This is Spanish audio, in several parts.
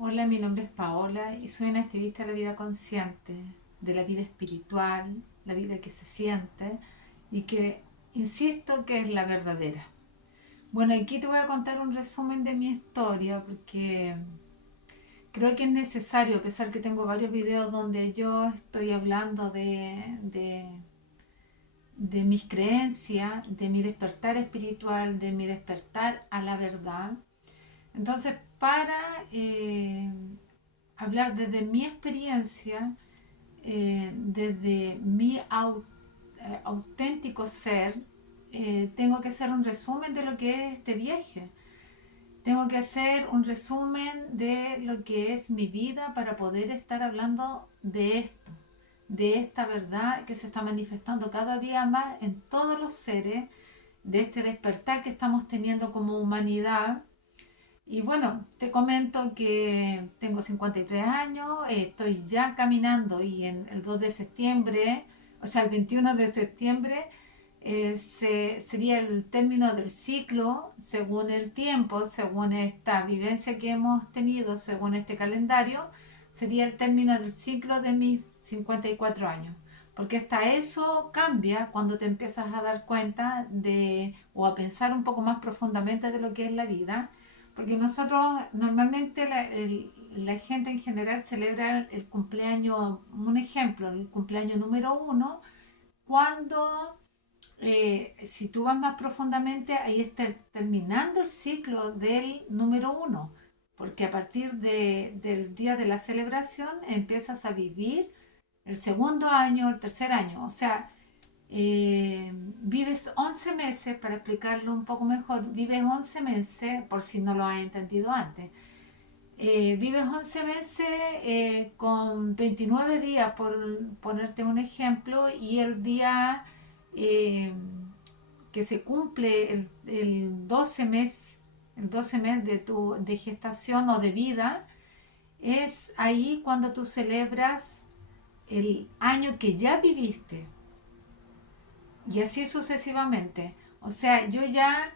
Hola, mi nombre es Paola y soy una activista de la vida consciente, de la vida espiritual, la vida que se siente y que insisto que es la verdadera. Bueno, aquí te voy a contar un resumen de mi historia porque creo que es necesario, a pesar que tengo varios videos donde yo estoy hablando de mis creencias, de mi despertar espiritual, de mi despertar a la verdad. Entonces, para hablar desde mi experiencia, desde mi auténtico ser, tengo que hacer un resumen de lo que es este viaje. Tengo que hacer un resumen de lo que es mi vida para poder estar hablando de esto, de esta verdad que se está manifestando cada día más en todos los seres, de este despertar que estamos teniendo como humanidad. Y bueno, te comento que tengo 53 años, estoy ya caminando y en el 2 de septiembre, o sea, el 21 de septiembre, sería el término del ciclo, según el tiempo, según esta vivencia que hemos tenido, según este calendario, sería el término del ciclo de mis 54 años. Porque hasta eso cambia cuando te empiezas a dar cuenta de, o a pensar un poco más profundamente de lo que es la vida, porque nosotros normalmente la gente en general celebra el cumpleaños, un ejemplo, el cumpleaños número uno, cuando si tú vas más profundamente, ahí está terminando el ciclo del número uno, porque a partir del día de la celebración empiezas a vivir el segundo año, el tercer año, o sea, vives 11 meses, para explicarlo un poco mejor, vives 11 meses, por si no lo has entendido antes, vives 11 meses con 29 días, por ponerte un ejemplo, y el día eh, que se cumple el 12 mes, el 12 mes de gestación o de vida, es ahí cuando tú celebras el año que ya viviste. Y así sucesivamente. O sea, yo ya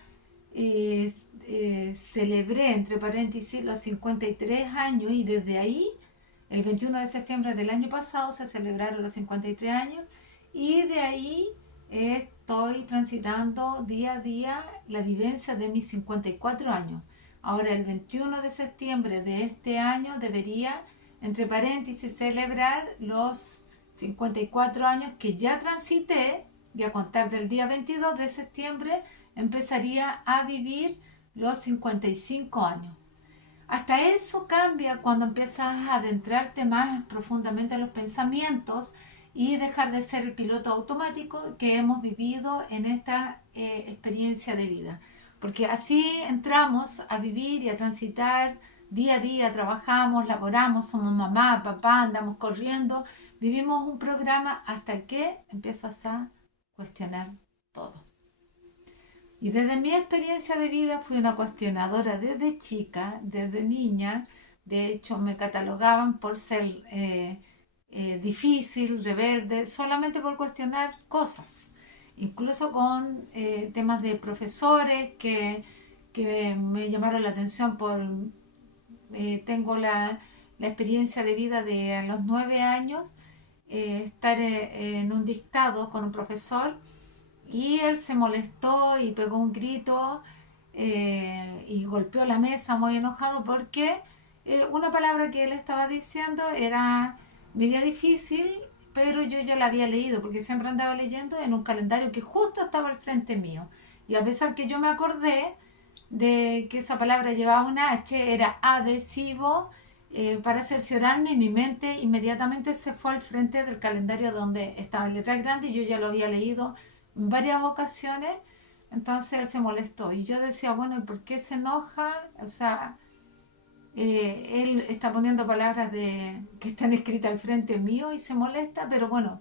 celebré, entre paréntesis, los 53 años y desde ahí, el 21 de septiembre del año pasado, se celebraron los 53 años y de ahí estoy transitando día a día la vivencia de mis 54 años. Ahora, el 21 de septiembre de este año debería, entre paréntesis, celebrar los 54 años que ya transité, y a contar del día 22 de septiembre empezaría a vivir los 55 años. Hasta eso cambia cuando empiezas a adentrarte más profundamente en los pensamientos y dejar de ser el piloto automático que hemos vivido en esta experiencia de vida. Porque así entramos a vivir y a transitar día a día, trabajamos, laboramos, somos mamá, papá, andamos corriendo, vivimos un programa hasta que empiezas a cuestionar todo. Y desde mi experiencia de vida fui una cuestionadora desde chica, desde niña. De hecho, me catalogaban por ser difícil, rebelde, solamente por cuestionar cosas. Incluso con temas de profesores que me llamaron la atención por... tengo la experiencia de vida de a los 9 años, estar en un dictado con un profesor y él se molestó y pegó un grito y golpeó la mesa muy enojado porque una palabra que él estaba diciendo era media difícil, pero yo ya la había leído porque siempre andaba leyendo en un calendario que justo estaba al frente mío. Y a pesar que yo me acordé de que esa palabra llevaba una H, era adhesivo, para cerciorarme, mi mente inmediatamente se fue al frente del calendario donde estaba en letra grande y yo ya lo había leído en varias ocasiones. Entonces él se molestó y yo decía, bueno, ¿y por qué se enoja? O sea, él está poniendo palabras que están escritas al frente mío y se molesta, pero bueno,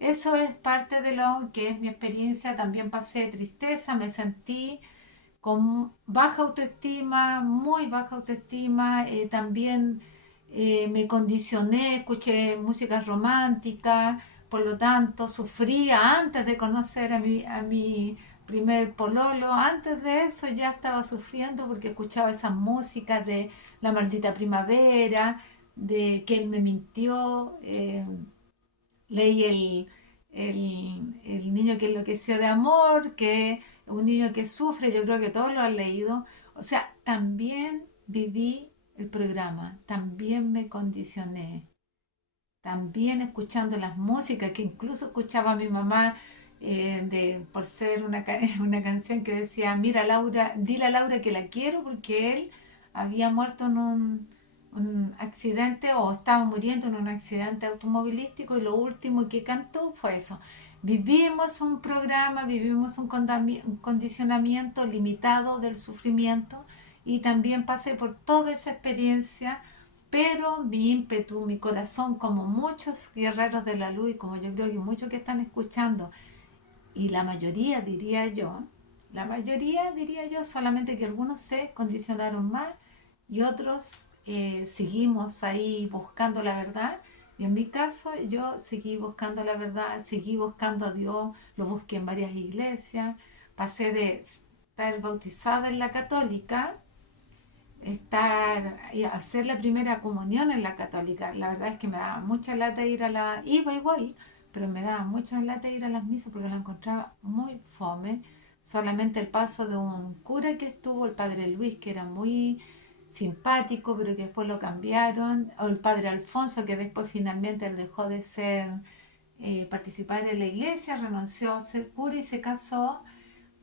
eso es parte de lo que es mi experiencia. También pasé tristeza, me sentí con baja autoestima, muy baja autoestima, también me condicioné, escuché música romántica, por lo tanto sufría antes de conocer a mi primer pololo. Antes de eso ya estaba sufriendo porque escuchaba esas músicas de La Maldita Primavera, de que él me mintió. Leí el niño que enloqueció de amor, que un niño que sufre, yo creo que todos lo han leído. O sea, también viví el programa, también me condicioné, también escuchando las músicas que incluso escuchaba mi mamá, por ser una canción que decía, mira Laura, dile a Laura que la quiero porque él había muerto en un accidente o estaba muriendo en un accidente automovilístico y lo último que cantó fue eso. Vivimos un programa, vivimos un condicionamiento limitado del sufrimiento y también pasé por toda esa experiencia, pero mi ímpetu, mi corazón, como muchos guerreros de la luz y como yo creo que muchos que están escuchando, y la mayoría diría yo, solamente que algunos se condicionaron más y otros seguimos ahí buscando la verdad. Y en mi caso yo seguí buscando la verdad, seguí buscando a Dios, lo busqué en varias iglesias, pasé de estar bautizada en la católica, y hacer la primera comunión en la católica. La verdad es que me daba mucha lata ir iba igual, pero me daba mucha lata ir a las misas porque la encontraba muy fome. Solamente el paso de un cura que estuvo, el padre Luis, que era muy simpático, pero que después lo cambiaron, o el padre Alfonso, que después finalmente él dejó de participar en la iglesia, renunció a ser cura y se casó,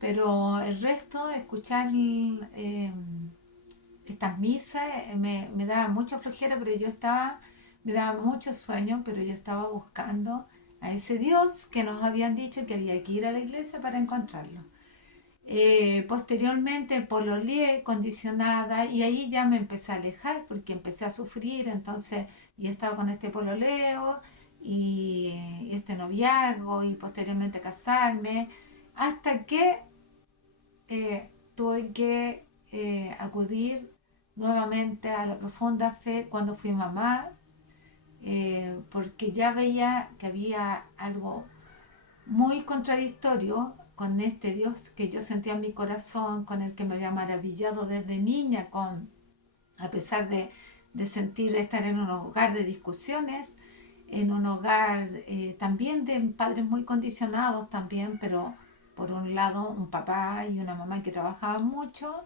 pero el resto, escuchar eh, estas misas me daba mucha flojera, pero me daba mucho sueño, pero yo estaba buscando a ese Dios que nos habían dicho que había que ir a la iglesia para encontrarlo. Posteriormente pololeé condicionada y ahí ya me empecé a alejar porque empecé a sufrir, entonces y estaba con este pololeo y este noviazgo y posteriormente casarme, hasta que tuve que acudir nuevamente a la profunda fe cuando fui mamá, porque ya veía que había algo muy contradictorio con este Dios que yo sentía en mi corazón, con el que me había maravillado desde niña, a pesar de sentir estar en un hogar de discusiones, en un hogar también de padres muy condicionados también, pero por un lado un papá y una mamá que trabajaban mucho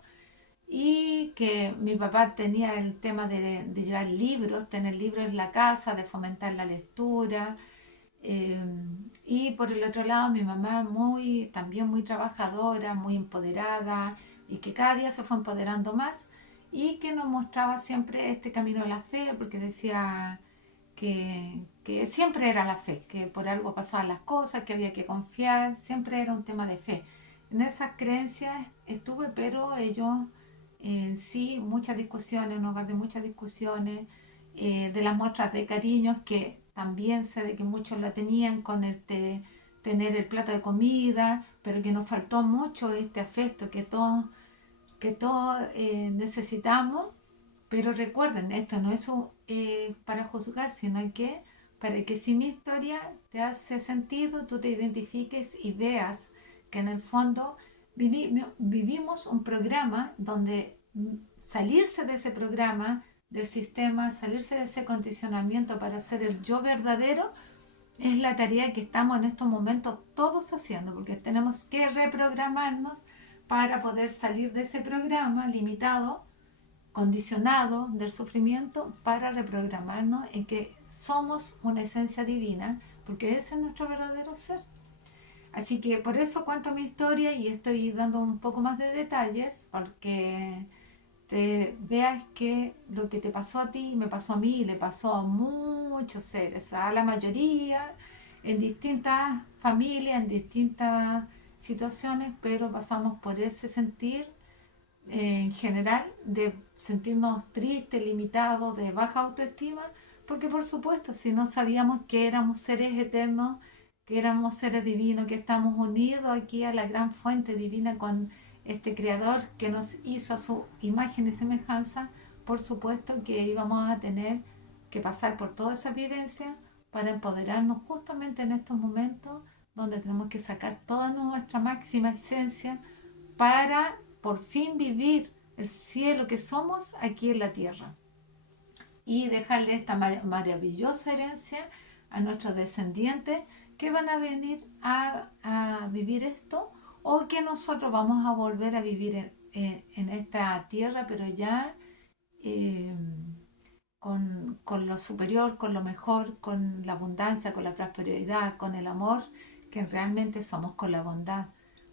y que mi papá tenía el tema de llevar libros, tener libros en la casa, de fomentar la lectura. eh, y por el otro lado mi mamá también muy trabajadora, muy empoderada y que cada día se fue empoderando más y que nos mostraba siempre este camino a la fe porque decía que siempre era la fe, que por algo pasaban las cosas, que había que confiar, siempre era un tema de fe. En esas creencias estuve, pero ellos en sí, muchas discusiones, un hogar de muchas discusiones, de las muestras de cariños que también sé de que muchos la tenían con tener el plato de comida, pero que nos faltó mucho este afecto que todos necesitamos. Pero recuerden, esto no es para juzgar, sino que para que si mi historia te hace sentido, tú te identifiques y veas que en el fondo vivimos un programa donde salirse de ese programa, del sistema, salirse de ese condicionamiento para ser el yo verdadero, es la tarea que estamos en estos momentos todos haciendo, porque tenemos que reprogramarnos para poder salir de ese programa limitado, condicionado del sufrimiento, para reprogramarnos en que somos una esencia divina, porque ese es nuestro verdadero ser. Así que por eso cuento mi historia y estoy dando un poco más de detalles, porque te veas que lo que te pasó a ti me pasó a mí y le pasó a muchos seres, a la mayoría, en distintas familias, en distintas situaciones, pero pasamos por ese sentir en general de sentirnos tristes, limitados, de baja autoestima, porque por supuesto, si no sabíamos que éramos seres eternos, que éramos seres divinos, que estamos unidos aquí a la gran fuente divina con este creador que nos hizo a su imagen y semejanza, por supuesto que íbamos a tener que pasar por toda esa vivencia para empoderarnos justamente en estos momentos donde tenemos que sacar toda nuestra máxima esencia para por fin vivir el cielo que somos aquí en la tierra y dejarle esta maravillosa herencia a nuestros descendientes que van a venir a vivir esto o que nosotros vamos a volver a vivir en esta tierra, pero ya eh, con lo superior, con lo mejor, con la abundancia, con la prosperidad, con el amor, que realmente somos con la bondad.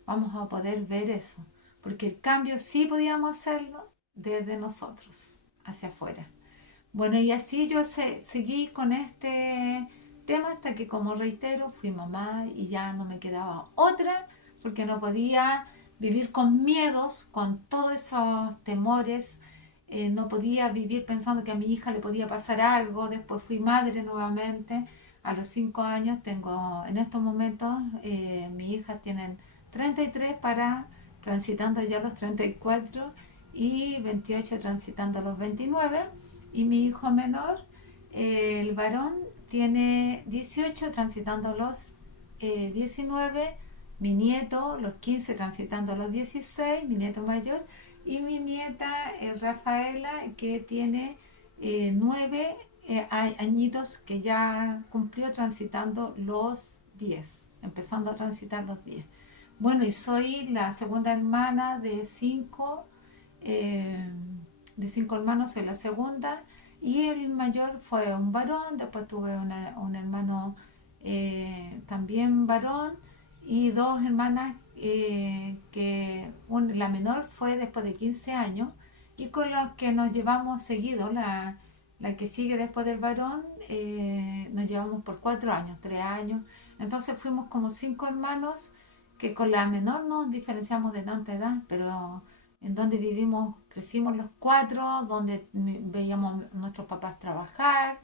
Vamos a poder ver eso, porque el cambio sí podíamos hacerlo desde nosotros, hacia afuera. Bueno, y así yo seguí con este tema hasta que, como reitero, fui mamá y ya no me quedaba otra, porque no podía vivir con miedos, con todos esos temores. No podía vivir pensando que a mi hija le podía pasar algo. Después fui madre nuevamente. A los 5 años tengo, en estos momentos, mis hijas tienen 33 para transitando ya los 34 y 28 transitando los 29 y mi hijo menor, el varón, tiene 18 transitando los 19, mi nieto los 15 transitando los 16, mi nieto mayor, y mi nieta Rafaela que tiene 9 añitos que ya cumplió transitando los 10, empezando a transitar los 10. Bueno, y soy la segunda hermana eh, de cinco hermanos, soy la segunda, y el mayor fue un varón, después tuve un hermano también varón y dos hermanas la menor fue después de 15 años y con los que nos llevamos seguido, la que sigue después del varón, nos llevamos por 4 años, 3 años, entonces fuimos como 5 hermanos que con la menor nos diferenciamos de tanta edad, pero en donde vivimos, crecimos los cuatro, donde veíamos a nuestros papás trabajar,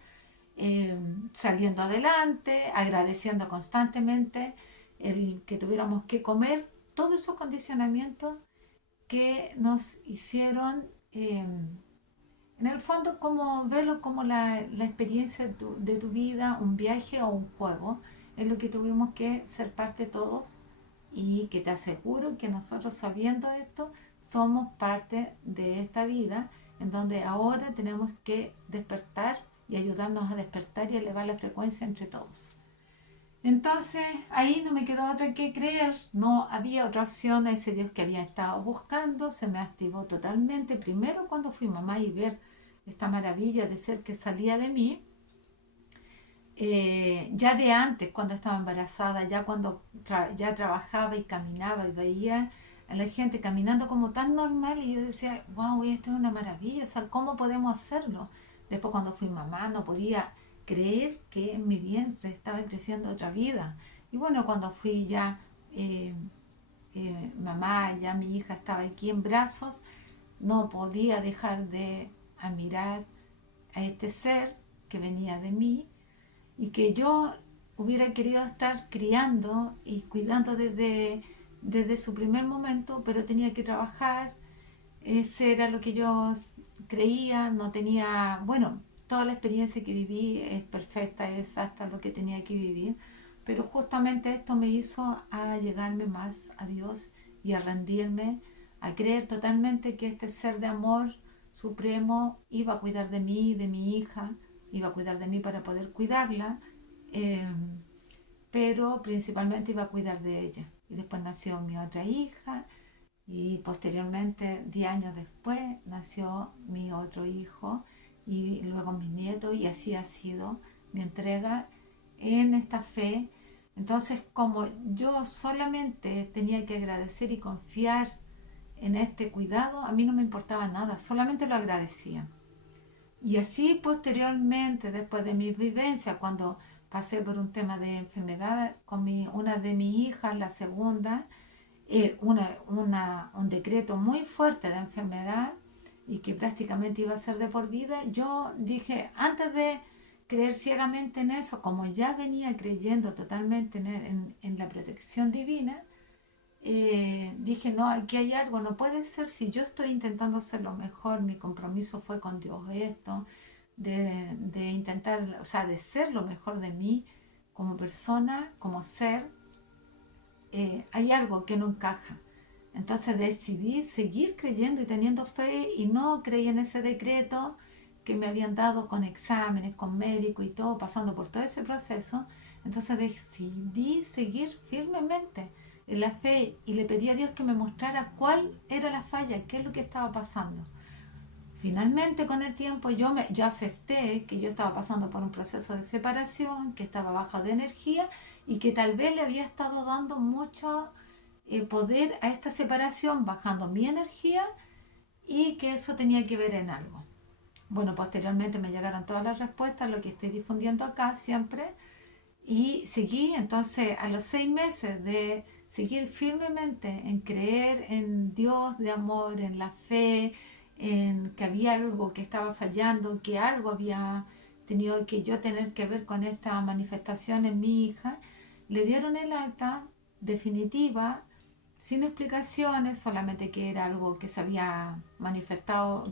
saliendo adelante, agradeciendo constantemente el que tuviéramos que comer, todos esos condicionamientos que nos hicieron, en el fondo, como verlo como la experiencia de tu vida, un viaje o un juego, en lo que tuvimos que ser parte todos y que te aseguro que nosotros sabiendo esto somos parte de esta vida en donde ahora tenemos que despertar y ayudarnos a despertar y elevar la frecuencia entre todos. Entonces ahí no me quedó otra que creer, no había otra opción a ese Dios que había estado buscando, se me activó totalmente, primero cuando fui mamá y ver esta maravilla de ser que salía de mí, ya de antes, cuando estaba embarazada, ya cuando ya trabajaba y caminaba y veía a la gente caminando como tan normal y yo decía, wow, esto es una maravilla, o sea, ¿cómo podemos hacerlo? Después cuando fui mamá no podía creer que en mi vientre estaba creciendo otra vida. Y bueno, cuando fui ya eh, mamá, ya mi hija estaba aquí en brazos, no podía dejar de admirar a este ser que venía de mí y que yo hubiera querido estar criando y cuidando desde su primer momento, pero tenía que trabajar, ese era lo que yo creía, no tenía, bueno, toda la experiencia que viví es perfecta, es hasta lo que tenía que vivir, pero justamente esto me hizo a llegarme más a Dios y a rendirme, a creer totalmente que este ser de amor supremo iba a cuidar de mí, de mi hija, iba a cuidar de mí para poder cuidarla, eh, pero principalmente iba a cuidar de ella. Y después nació mi otra hija y posteriormente, 10 años después, nació mi otro hijo y luego mi nieto y así ha sido mi entrega en esta fe. Entonces, como yo solamente tenía que agradecer y confiar en este cuidado, a mí no me importaba nada, solamente lo agradecía. Y así posteriormente, después de mi vivencia, cuando pasé por un tema de enfermedad con una de mis hijas, la segunda, un decreto muy fuerte de enfermedad y que prácticamente iba a ser de por vida, yo dije, antes de creer ciegamente en eso, como ya venía creyendo totalmente en la protección divina, dije, no, aquí hay algo, no puede ser si yo estoy intentando hacer lo mejor, mi compromiso fue con Dios esto, de intentar, o sea, de ser lo mejor de mí como persona, como ser, hay algo que no encaja. Entonces decidí seguir creyendo y teniendo fe y no creí en ese decreto que me habían dado con exámenes, con médico y todo, pasando por todo ese proceso. Entonces decidí seguir firmemente en la fe y le pedí a Dios que me mostrara cuál era la falla, qué es lo que estaba pasando. Finalmente, con el tiempo, yo acepté que yo estaba pasando por un proceso de separación, que estaba baja de energía y que tal vez le había estado dando mucho poder a esta separación, bajando mi energía y que eso tenía que ver en algo. Bueno, posteriormente me llegaron todas las respuestas, lo que estoy difundiendo acá siempre, y seguí entonces a los 6 meses de seguir firmemente en creer en Dios de amor, en la fe, en que había algo que estaba fallando, que algo había tenido que yo tener que ver con esta manifestación en mi hija. Le dieron el alta definitiva, sin explicaciones, solamente que era algo que se había manifestado,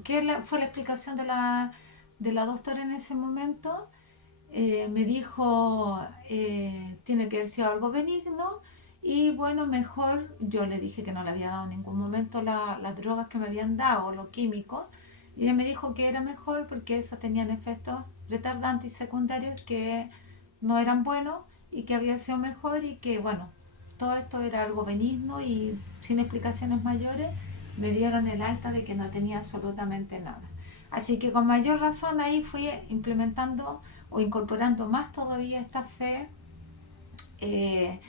fue la explicación de la doctora en ese momento. Me dijo, tiene que haber sido algo benigno y bueno, mejor, yo le dije que no le había dado en ningún momento las drogas que me habían dado, los químicos, y ella me dijo que era mejor porque eso tenían efectos retardantes y secundarios que no eran buenos y que había sido mejor y que bueno, todo esto era algo benigno y sin explicaciones mayores me dieron el alta de que no tenía absolutamente nada. Así que con mayor razón ahí fui implementando o incorporando más todavía esta fe. Eh,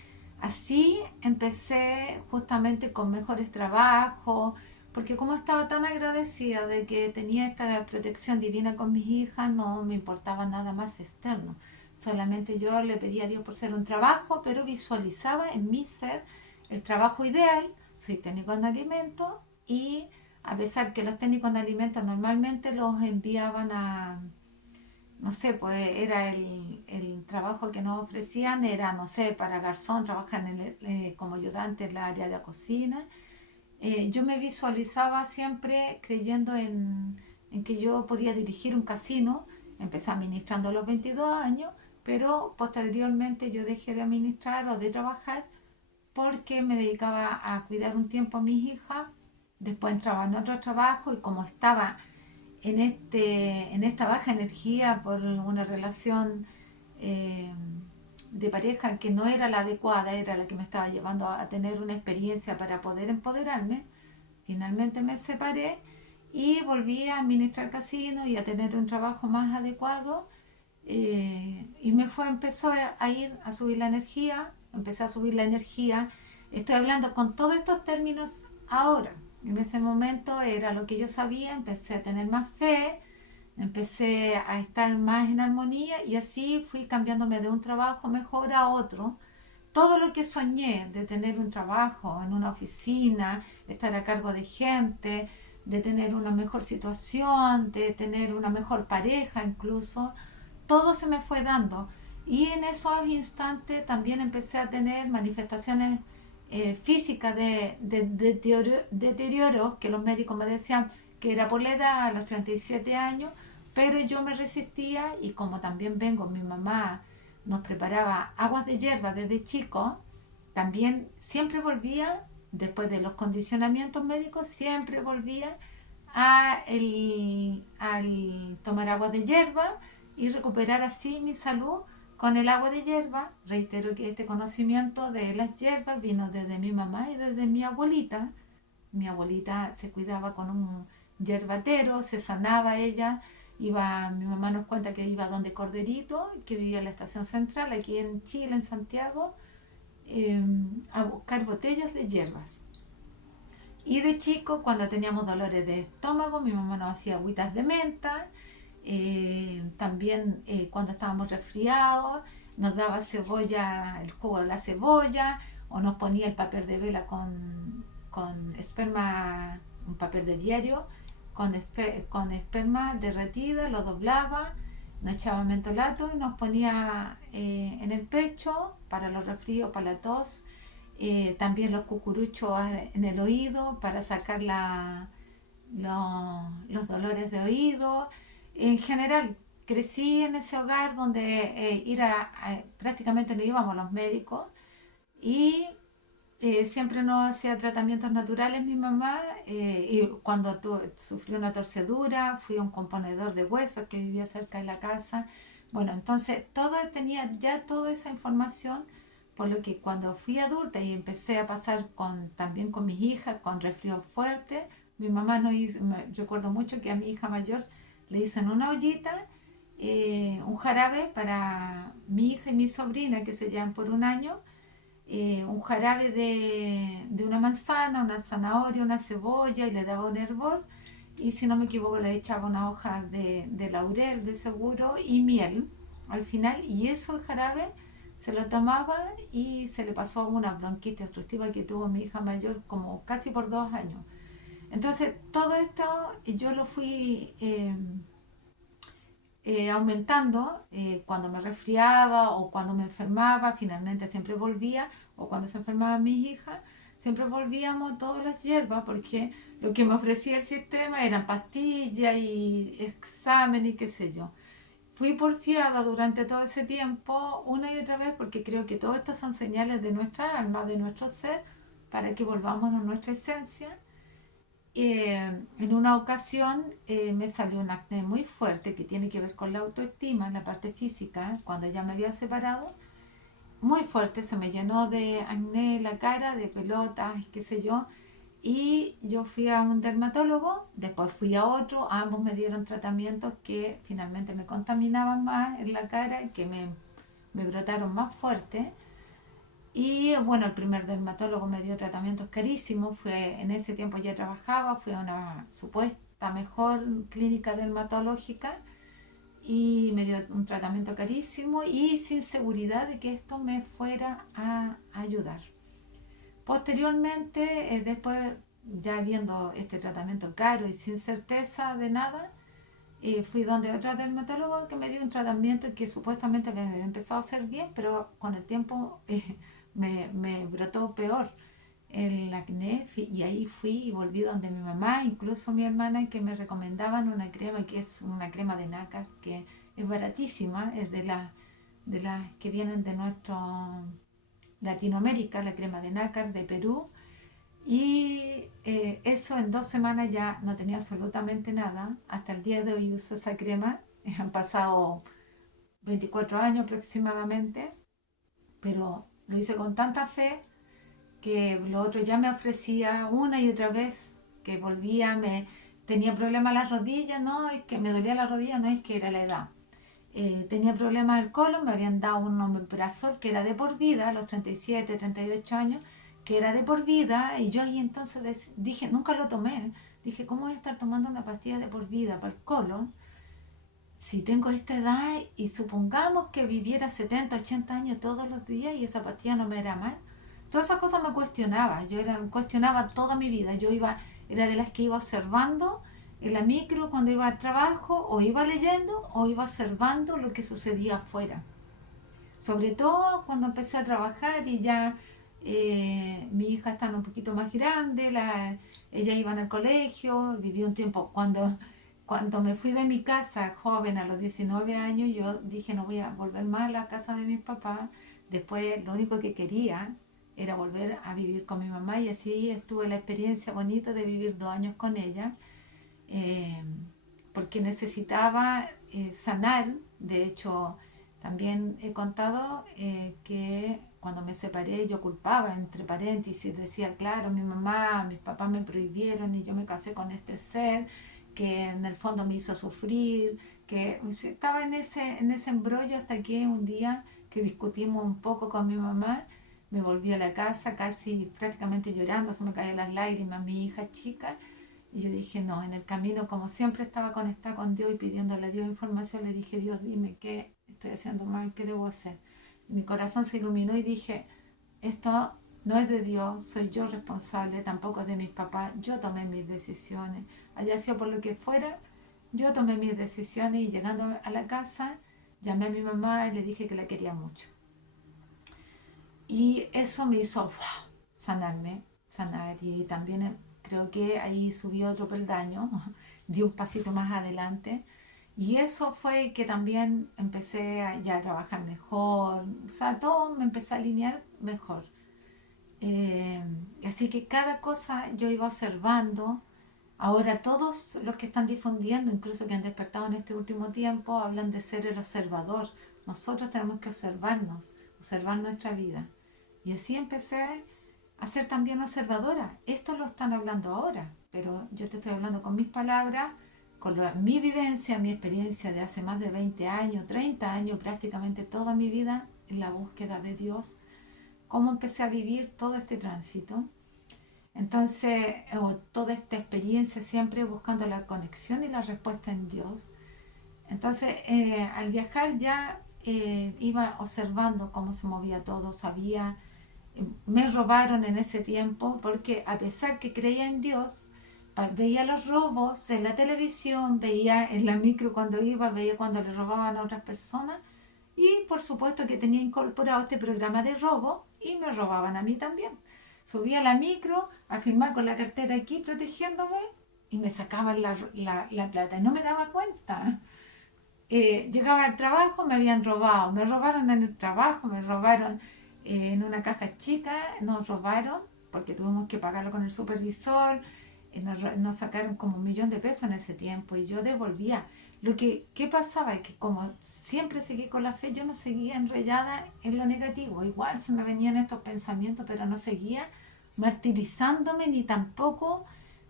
Así empecé justamente con mejores trabajos, porque como estaba tan agradecida de que tenía esta protección divina con mis hijas, no me importaba nada más externo. Solamente yo le pedía a Dios por ser un trabajo, pero visualizaba en mí ser el trabajo ideal. Soy técnico en alimentos y a pesar que los técnicos en alimentos normalmente los enviaban a, no sé, pues era el trabajo que nos ofrecían, era, no sé, para garzón, trabajar como ayudante en la área de la cocina. Yo me visualizaba siempre creyendo en que yo podía dirigir un casino. Empecé administrando a los 22 años, pero posteriormente yo dejé de administrar o de trabajar porque me dedicaba a cuidar un tiempo a mis hijas. Después entraba en otro trabajo y como estaba en esta baja energía por una relación eh, de pareja que no era la adecuada, era la que me estaba llevando a tener una experiencia para poder empoderarme. Finalmente me separé y volví a administrar casino y a tener un trabajo más adecuado. Y empezó a ir a subir la energía, empecé a subir la energía. Estoy hablando con todos estos términos ahora. En ese momento era lo que yo sabía, empecé a tener más fe, empecé a estar más en armonía y así fui cambiándome de un trabajo mejor a otro. Todo lo que soñé de tener un trabajo en una oficina, estar a cargo de gente, de tener una mejor situación, de tener una mejor pareja incluso, todo se me fue dando. Y en esos instantes también empecé a tener manifestaciones físicas de deterioro, que los médicos me decían que era por la edad, a los 37 años, pero yo me resistía y como también vengo, mi mamá nos preparaba aguas de hierba desde chico, también siempre volvía, después de los condicionamientos médicos, siempre volvía al tomar agua de hierba y recuperar así mi salud con el agua de hierba. Reitero que este conocimiento de las hierbas vino desde mi mamá y desde mi abuelita. Mi abuelita se cuidaba con un yerbatero, se sanaba ella. Mi mamá nos cuenta que iba donde Corderito, que vivía en la estación central, aquí en Chile, en Santiago, eh, a buscar botellas de hierbas. Y de chico, cuando teníamos dolores de estómago, mi mamá nos hacía agüitas de menta. También cuando estábamos resfriados, nos daba cebolla, el jugo de la cebolla, o nos ponía el papel de vela con esperma, un papel de diario, con esperma derretida, lo doblaba, nos echaba mentolato y nos ponía en el pecho para los resfríos, para la tos. También los cucuruchos en el oído para sacar los dolores de oído. En general, crecí en ese hogar donde prácticamente no íbamos los médicos y Siempre nos hacía tratamientos naturales mi mamá y cuando sufrí una torcedura fui a un componedor de huesos que vivía cerca de la casa. Bueno, entonces todo tenía ya toda esa información, por lo que cuando fui adulta y empecé a pasar también con mis hijas con resfrío fuerte, mi mamá no hizo, recuerdo mucho que a mi hija mayor le hizo en una ollita un jarabe para mi hija y mi sobrina que se llevan por un año, un jarabe de una manzana, una zanahoria, una cebolla y le daba un hervor y si no me equivoco le echaba una hoja de laurel de seguro y miel al final y eso el jarabe se lo tomaba y se le pasó una bronquitis obstructiva que tuvo mi hija mayor como casi por 2 años. Entonces todo esto yo lo fui aumentando cuando me resfriaba o cuando me enfermaba, finalmente siempre volvía, o cuando se enfermaban mis hijas, siempre volvíamos todas las hierbas porque lo que me ofrecía el sistema eran pastillas y examen y qué sé yo. Fui porfiada durante todo ese tiempo una y otra vez porque creo que todo esto son señales de nuestra alma, de nuestro ser, para que volvamos a nuestra esencia. En una ocasión me salió un acné muy fuerte que tiene que ver con la autoestima, en la parte física, cuando ya me había separado. Muy fuerte, se me llenó de acné la cara, de pelotas, qué sé yo. Y yo fui a un dermatólogo, después fui a otro, ambos me dieron tratamientos que finalmente me contaminaban más en la cara, que me brotaron más fuerte. Y bueno, el primer dermatólogo me dio tratamientos carísimos, fue, en ese tiempo ya trabajaba, fue a una supuesta mejor clínica dermatológica y me dio un tratamiento carísimo y sin seguridad de que esto me fuera a ayudar. Posteriormente, después ya viendo este tratamiento caro y sin certeza de nada, fui donde otra dermatóloga que me dio un tratamiento que supuestamente me había empezado a hacer bien, pero con el tiempo me brotó peor el acné y ahí fui y volví donde mi mamá, incluso mi hermana, que me recomendaban una crema que es una crema de nácar que es baratísima, es de las que vienen de nuestro Latinoamérica, la crema de nácar de Perú y eso en 2 semanas ya no tenía absolutamente nada. Hasta el día de hoy uso esa crema. Han pasado 24 años aproximadamente, pero lo hice con tanta fe que lo otro ya me ofrecía una y otra vez que volvía, tenía problemas en las rodillas, no es que me dolía la rodilla, no es que era la edad. Tenía problemas del colon, me habían dado un omeprazol que era de por vida, a los 37, 38 años, que era de por vida, y yo ahí entonces dije, nunca lo tomé, dije, ¿cómo voy a estar tomando una pastilla de por vida para el colon si tengo esta edad y supongamos que viviera 70, 80 años todos los días y esa pastilla no me era mal? Todas esas cosas me cuestionaba, cuestionaba toda mi vida, era de las que iba observando en la micro cuando iba al trabajo, o iba leyendo o iba observando lo que sucedía afuera. Sobre todo cuando empecé a trabajar y ya mi hija estaba un poquito más grande, ellas iban al colegio, viví un tiempo. Cuando me fui de mi casa joven a los 19 años, yo dije no voy a volver más a la casa de mis papás. Después lo único que quería era volver a vivir con mi mamá y así estuve la experiencia bonita de vivir 2 años con ella, eh, porque necesitaba sanar. De hecho, también he contado que cuando me separé yo culpaba, entre paréntesis, decía, claro, mi mamá, mis papás me prohibieron y yo me casé con este ser que en el fondo me hizo sufrir, que estaba en ese embrollo hasta que un día que discutimos un poco con mi mamá, me volví a la casa casi prácticamente llorando, se me caían las lágrimas, mi hija chica, y yo dije, no, en el camino, como siempre estaba conectada con Dios y pidiéndole a Dios información, le dije, Dios, dime qué estoy haciendo mal, qué debo hacer. Y mi corazón se iluminó y dije, esto no es de Dios, soy yo responsable, tampoco es de mis papás, yo tomé mis decisiones. Haya sido por lo que fuera, yo tomé mis decisiones y llegando a la casa, llamé a mi mamá y le dije que la quería mucho. Y eso me hizo ¡wow! Sanar. Y también creo que ahí subí otro peldaño, di un pasito más adelante. Y eso fue que también empecé ya a trabajar mejor, o sea, todo me empecé a alinear mejor. Eh, Así que cada cosa yo iba observando. Ahora todos los que están difundiendo, incluso que han despertado en este último tiempo, hablan de ser el observador. Nosotros tenemos que observarnos, observar nuestra vida. Y así empecé a ser también observadora. Esto lo están hablando ahora, pero yo te estoy hablando con mis palabras, con mi vivencia, mi experiencia de hace más de 20 años, 30 años, prácticamente toda mi vida en la búsqueda de Dios, cómo empecé a vivir todo este tránsito. Entonces, toda esta experiencia siempre buscando la conexión y la respuesta en Dios. Entonces, al viajar ya iba observando cómo se movía todo, sabía, me robaron en ese tiempo porque a pesar que creía en Dios, veía los robos en la televisión, veía en la micro cuando iba, veía cuando le robaban a otras personas y por supuesto que tenía incorporado este programa de robo y me robaban a mí también. Subía a la micro a firmar con la cartera aquí protegiéndome y me sacaban la plata y no me daba cuenta. Llegaba al trabajo, me habían robado, me robaron en el trabajo, me robaron en una caja chica, nos robaron porque tuvimos que pagarlo con el supervisor, nos sacaron como 1.000.000 de pesos en ese tiempo y yo devolvía. ¿Qué pasaba? Es que como siempre seguí con la fe, yo no seguía enrollada en lo negativo, igual se me venían estos pensamientos, pero no seguía martirizándome ni tampoco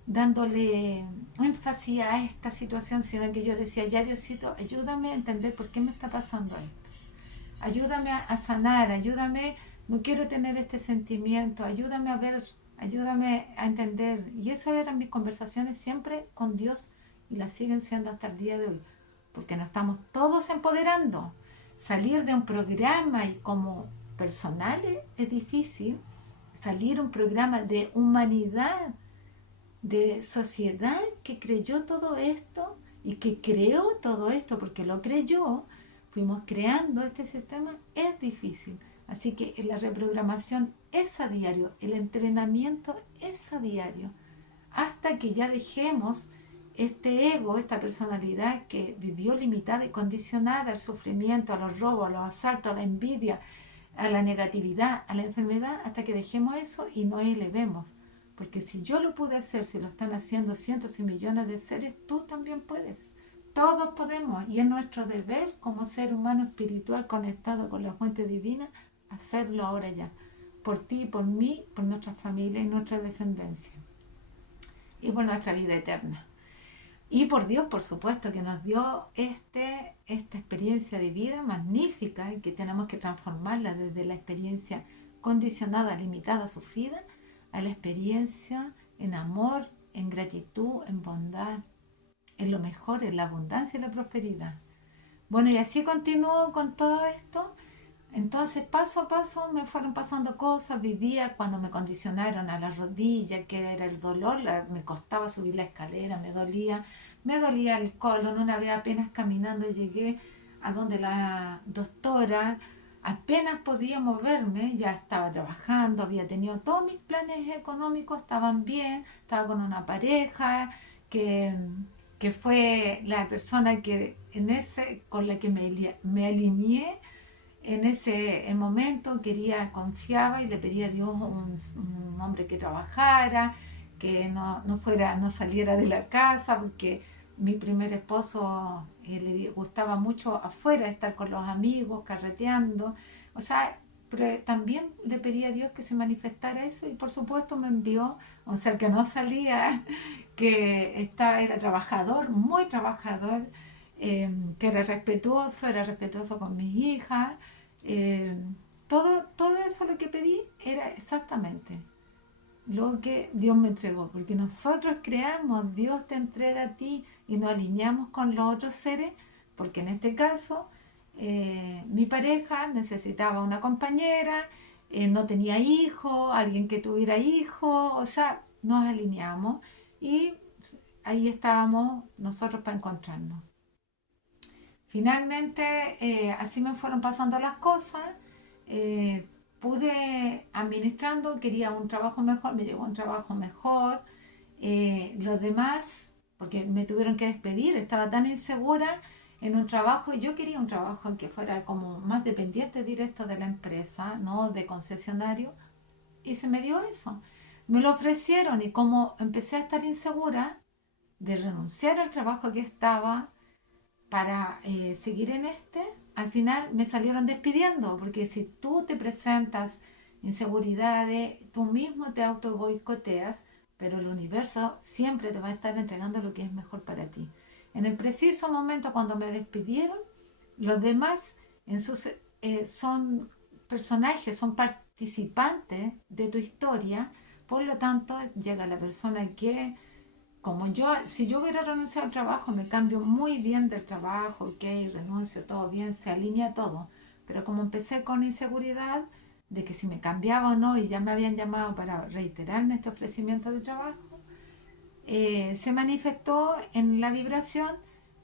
dándole énfasis a esta situación, sino que yo decía, ya Diosito, ayúdame a entender por qué me está pasando esto. Ayúdame a sanar, ayúdame, no quiero tener este sentimiento, ayúdame a ver, ayúdame a entender. Y esas eran mis conversaciones siempre con Dios y las siguen siendo hasta el día de hoy, porque nos estamos todos empoderando. Salir de un programa y como personales es difícil, salir un programa de humanidad, de sociedad que creyó todo esto y que creó todo esto porque lo creyó, fuimos creando este sistema, es difícil. Así que la reprogramación es a diario, el entrenamiento es a diario, hasta que ya dejemos este ego, esta personalidad que vivió limitada y condicionada al sufrimiento, a los robos, a los asaltos, a la envidia, a la negatividad, a la enfermedad, hasta que dejemos eso y no elevemos. Porque si yo lo pude hacer, si lo están haciendo cientos y millones de seres, tú también puedes. Todos podemos y es nuestro deber como ser humano espiritual conectado con la fuente divina hacerlo ahora ya. Por ti, por mí, por nuestra familia y nuestra descendencia. Y por nuestra vida eterna. Y por Dios, por supuesto, que nos dio esta experiencia de vida magnífica y que tenemos que transformarla desde la experiencia condicionada, limitada, sufrida, a la experiencia en amor, en gratitud, en bondad, en lo mejor, en la abundancia y la prosperidad. Bueno, y así continúo con todo esto. Entonces, paso a paso me fueron pasando cosas, vivía cuando me condicionaron a la rodilla, que era el dolor, me costaba subir la escalera, me dolía el colon, una vez apenas caminando llegué a donde la doctora, apenas podía moverme, ya estaba trabajando, había tenido todos mis planes económicos, estaban bien, estaba con una pareja que, que fue la persona que con la que me alineé en ese momento, confiaba y le pedía a Dios un hombre que trabajara, que no saliera de la casa, porque mi primer esposo le gustaba mucho afuera estar con los amigos, carreteando. O sea, pero también le pedí a Dios que se manifestara eso y por supuesto me envió, o sea, que no salía, era trabajador, muy trabajador, que era respetuoso con mis hijas, eh, todo eso lo que pedí era exactamente lo que Dios me entregó, porque nosotros creamos, Dios te entrega a ti y nos alineamos con los otros seres, porque en este caso mi pareja necesitaba una compañera, no tenía hijos, alguien que tuviera hijos, o sea, nos alineamos y ahí estábamos nosotros para encontrarnos. Finalmente, así me fueron pasando las cosas. eh, Pude administrando, quería un trabajo mejor, me llegó un trabajo mejor. Los demás, porque me tuvieron que despedir, estaba tan insegura en un trabajo y yo quería un trabajo que fuera como más dependiente directo de la empresa, no de concesionario. y se me dio eso. Me lo ofrecieron y como empecé a estar insegura de renunciar al trabajo que estaba para seguir en al final me salieron despidiendo, porque si tú te presentas inseguridades, tú mismo te auto boicoteas, pero el universo siempre te va a estar entregando lo que es mejor para ti. En el preciso momento cuando me despidieron, los demás son personajes, son participantes de tu historia, por lo tanto llega la persona que como yo, si yo hubiera renunciado al trabajo, me cambio muy bien del trabajo, ok, renuncio, todo bien, se alinea todo. Pero como empecé con inseguridad de que si me cambiaba o no, y ya me habían llamado para reiterarme este ofrecimiento de trabajo, se manifestó en la vibración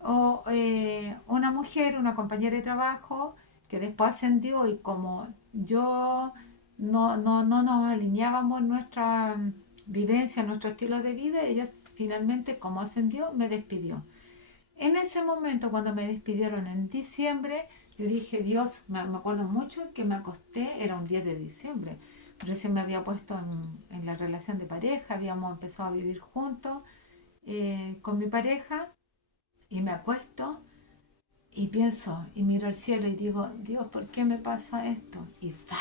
una mujer, una compañera de trabajo, que después ascendió y como yo no nos alineábamos nuestra vivencia, nuestro estilo de vida, ella finalmente, como ascendió, me despidió. En ese momento, cuando me despidieron en diciembre, yo dije, Dios, me acuerdo mucho que me acosté, era un 10 de diciembre, recién me había puesto en la relación de pareja, habíamos empezado a vivir juntos con mi pareja y me acuesto y pienso y miro al cielo y digo, Dios, ¿por qué me pasa esto? Y ¡fa!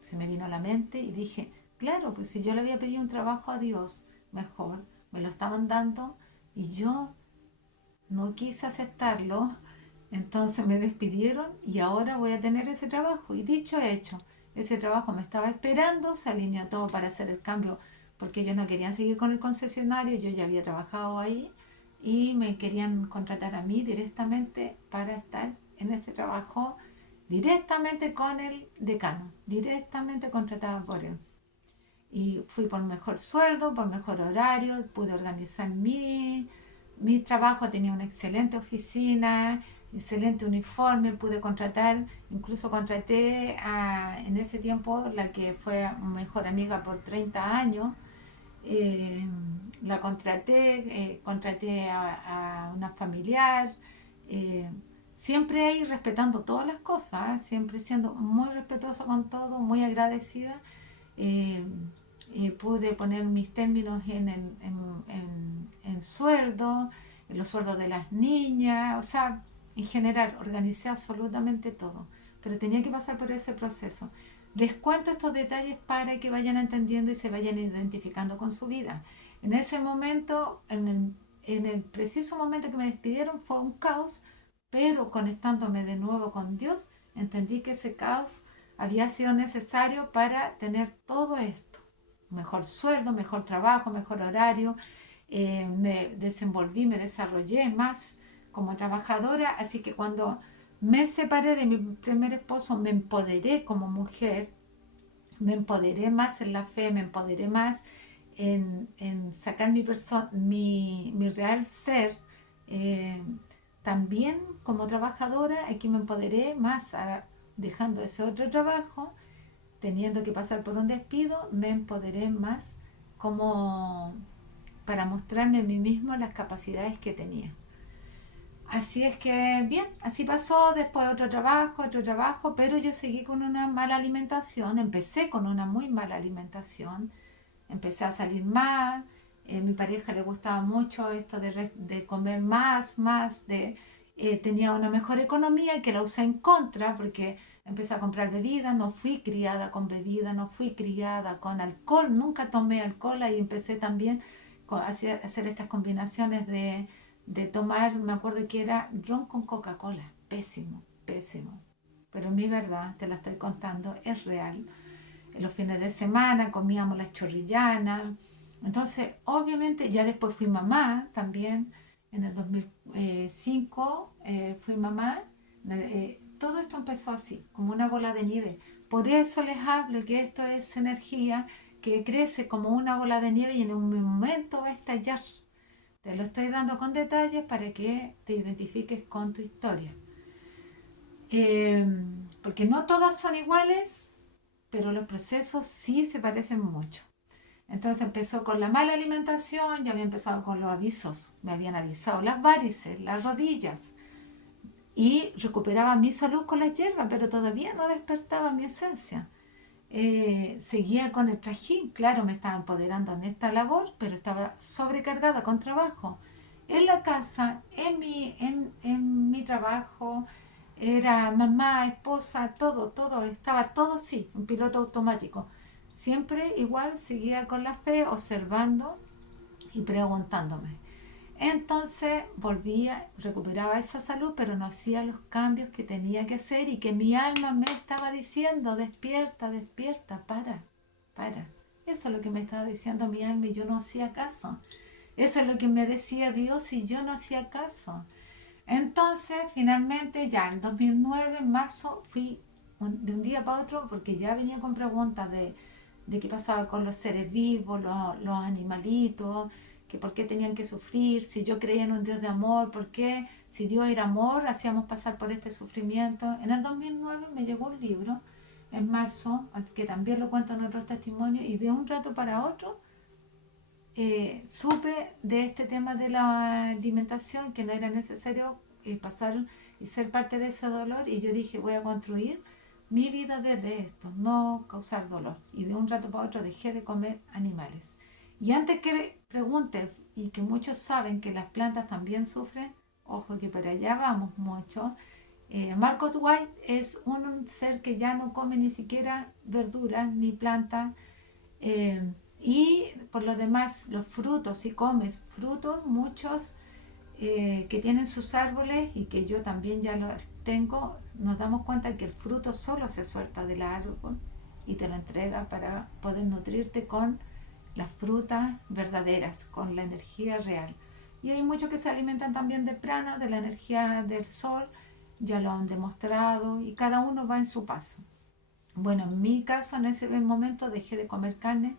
Se me vino a la mente y dije, claro, pues si yo le había pedido un trabajo a Dios mejor, me lo estaban dando y yo no quise aceptarlo, entonces me despidieron y ahora voy a tener ese trabajo. Y dicho hecho, ese trabajo me estaba esperando, se alineó todo para hacer el cambio porque ellos no querían seguir con el concesionario, yo ya había trabajado ahí y me querían contratar a mí directamente para estar en ese trabajo directamente con el decano, directamente contratada por él. Y fui por mejor sueldo, por mejor horario, pude organizar mi trabajo, tenía una excelente oficina, excelente uniforme, pude contratar, incluso contraté en ese tiempo la que fue mejor amiga por 30 años, eh, la contraté a una familiar, eh, siempre ahí respetando todas las cosas, siempre siendo muy respetuosa con todo, muy agradecida. eh, Pude poner mis términos en sueldo, en los sueldos de las niñas, o sea, en general, organicé absolutamente todo, pero tenía que pasar por ese proceso. Les cuento estos detalles para que vayan entendiendo y se vayan identificando con su vida. En ese momento, en el preciso momento que me despidieron, fue un caos, pero conectándome de nuevo con Dios, entendí que ese caos había sido necesario para tener todo esto. Mejor sueldo, mejor trabajo, mejor horario. Me desenvolví, me desarrollé más como trabajadora, así que cuando me separé de mi primer esposo, me empoderé como mujer, me empoderé más en la fe, me empoderé más sacar mi real ser. eh, También como trabajadora, aquí me empoderé más dejando ese otro trabajo, teniendo que pasar por un despido, me empoderé más como para mostrarme a mí mismo las capacidades que tenía. Así es que bien, así pasó, después otro trabajo, pero yo seguí con una mala alimentación, empecé con una muy mala alimentación, empecé a salir mal, a mi pareja le gustaba mucho esto de comer tenía una mejor economía que la usé en contra porque empecé a comprar bebidas, no fui criada con bebidas, no fui criada con alcohol, nunca tomé alcohol, ahí empecé también a hacer estas combinaciones de tomar, me acuerdo que era ron con Coca-Cola, pésimo, pésimo. Pero mi verdad, te la estoy contando, es real. En los fines de semana comíamos las chorrillanas. Entonces, obviamente, ya después fui mamá también. En el 2005 fui mamá. Todo esto empezó así, como una bola de nieve. Por eso les hablo que esto es energía que crece como una bola de nieve y en un momento va a estallar. Te lo estoy dando con detalles para que te identifiques con tu historia. Eh, Porque no todas son iguales, pero los procesos sí se parecen mucho. Entonces empezó con la mala alimentación, ya había empezado con los avisos, me habían avisado las varices, las rodillas, y recuperaba mi salud con la hierba, pero todavía no despertaba mi esencia. seguía con el trajín. Claro, me estaba empoderando en esta labor, pero estaba sobrecargada con trabajo. En la casa, en mi trabajo, era mamá, esposa, todo, todo, estaba todo así, un piloto automático. Siempre igual seguía con la fe, observando y preguntándome. Entonces volvía, recuperaba esa salud, pero no hacía los cambios que tenía que hacer y que mi alma me estaba diciendo, despierta, despierta, para. Eso es lo que me estaba diciendo mi alma y yo no hacía caso. Eso es lo que me decía Dios y yo no hacía caso. Entonces, finalmente, ya en 2009, en marzo, fui de un día para otro porque ya venía con preguntas de qué pasaba con los seres vivos, los animalitos, que por qué tenían que sufrir, si yo creía en un Dios de amor, por qué, si Dios era amor, hacíamos pasar por este sufrimiento. En el 2009 me llegó un libro, en marzo, que también lo cuento en otros testimonios, y de un rato para otro supe de este tema de la alimentación, que no era necesario pasar y ser parte de ese dolor, y yo dije, voy a construir mi vida desde esto, no causar dolor. Y de un rato para otro dejé de comer animales. Y antes que pregunte, y que muchos saben que las plantas también sufren, ojo que para allá vamos mucho. Marcos White es un ser que ya no come ni siquiera verduras ni plantas, y por lo demás, los frutos, si comes frutos, muchos que tienen sus árboles y que yo también ya los tengo, nos damos cuenta que el fruto solo se suelta del árbol y te lo entrega para poder nutrirte con las frutas verdaderas, con la energía real. Y hay muchos que se alimentan también de prana, de la energía del sol, ya lo han demostrado y cada uno va en su paso. Bueno, en mi caso, en ese momento dejé de comer carne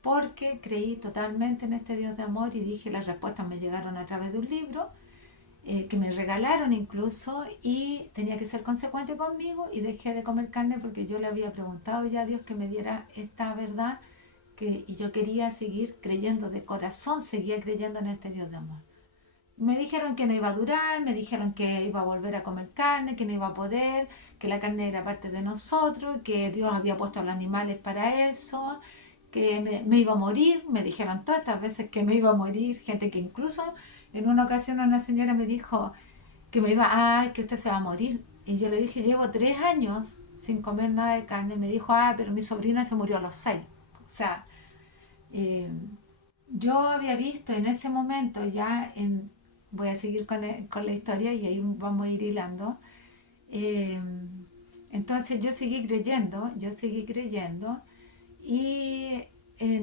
porque creí totalmente en este Dios de amor y dije, las respuestas me llegaron a través de un libro que me regalaron incluso, y tenía que ser consecuente conmigo y dejé de comer carne porque yo le había preguntado ya a Dios que me diera esta verdad, y yo quería seguir creyendo de corazón, seguía creyendo en este Dios de amor. Me dijeron que no iba a durar, me dijeron que iba a volver a comer carne, que no iba a poder, que la carne era parte de nosotros, que Dios había puesto a los animales para eso, que me iba a morir. Me dijeron todas estas veces que me iba a morir, gente que incluso en una ocasión una señora me dijo que me iba, ay, que usted se va a morir. Y yo le dije, llevo 3 años sin comer nada de carne. Me dijo, ah, pero mi sobrina se murió a los 6. O sea, eh, yo había visto en ese momento ya voy a seguir con la historia y ahí vamos a ir hilando. Eh, entonces yo seguí creyendo y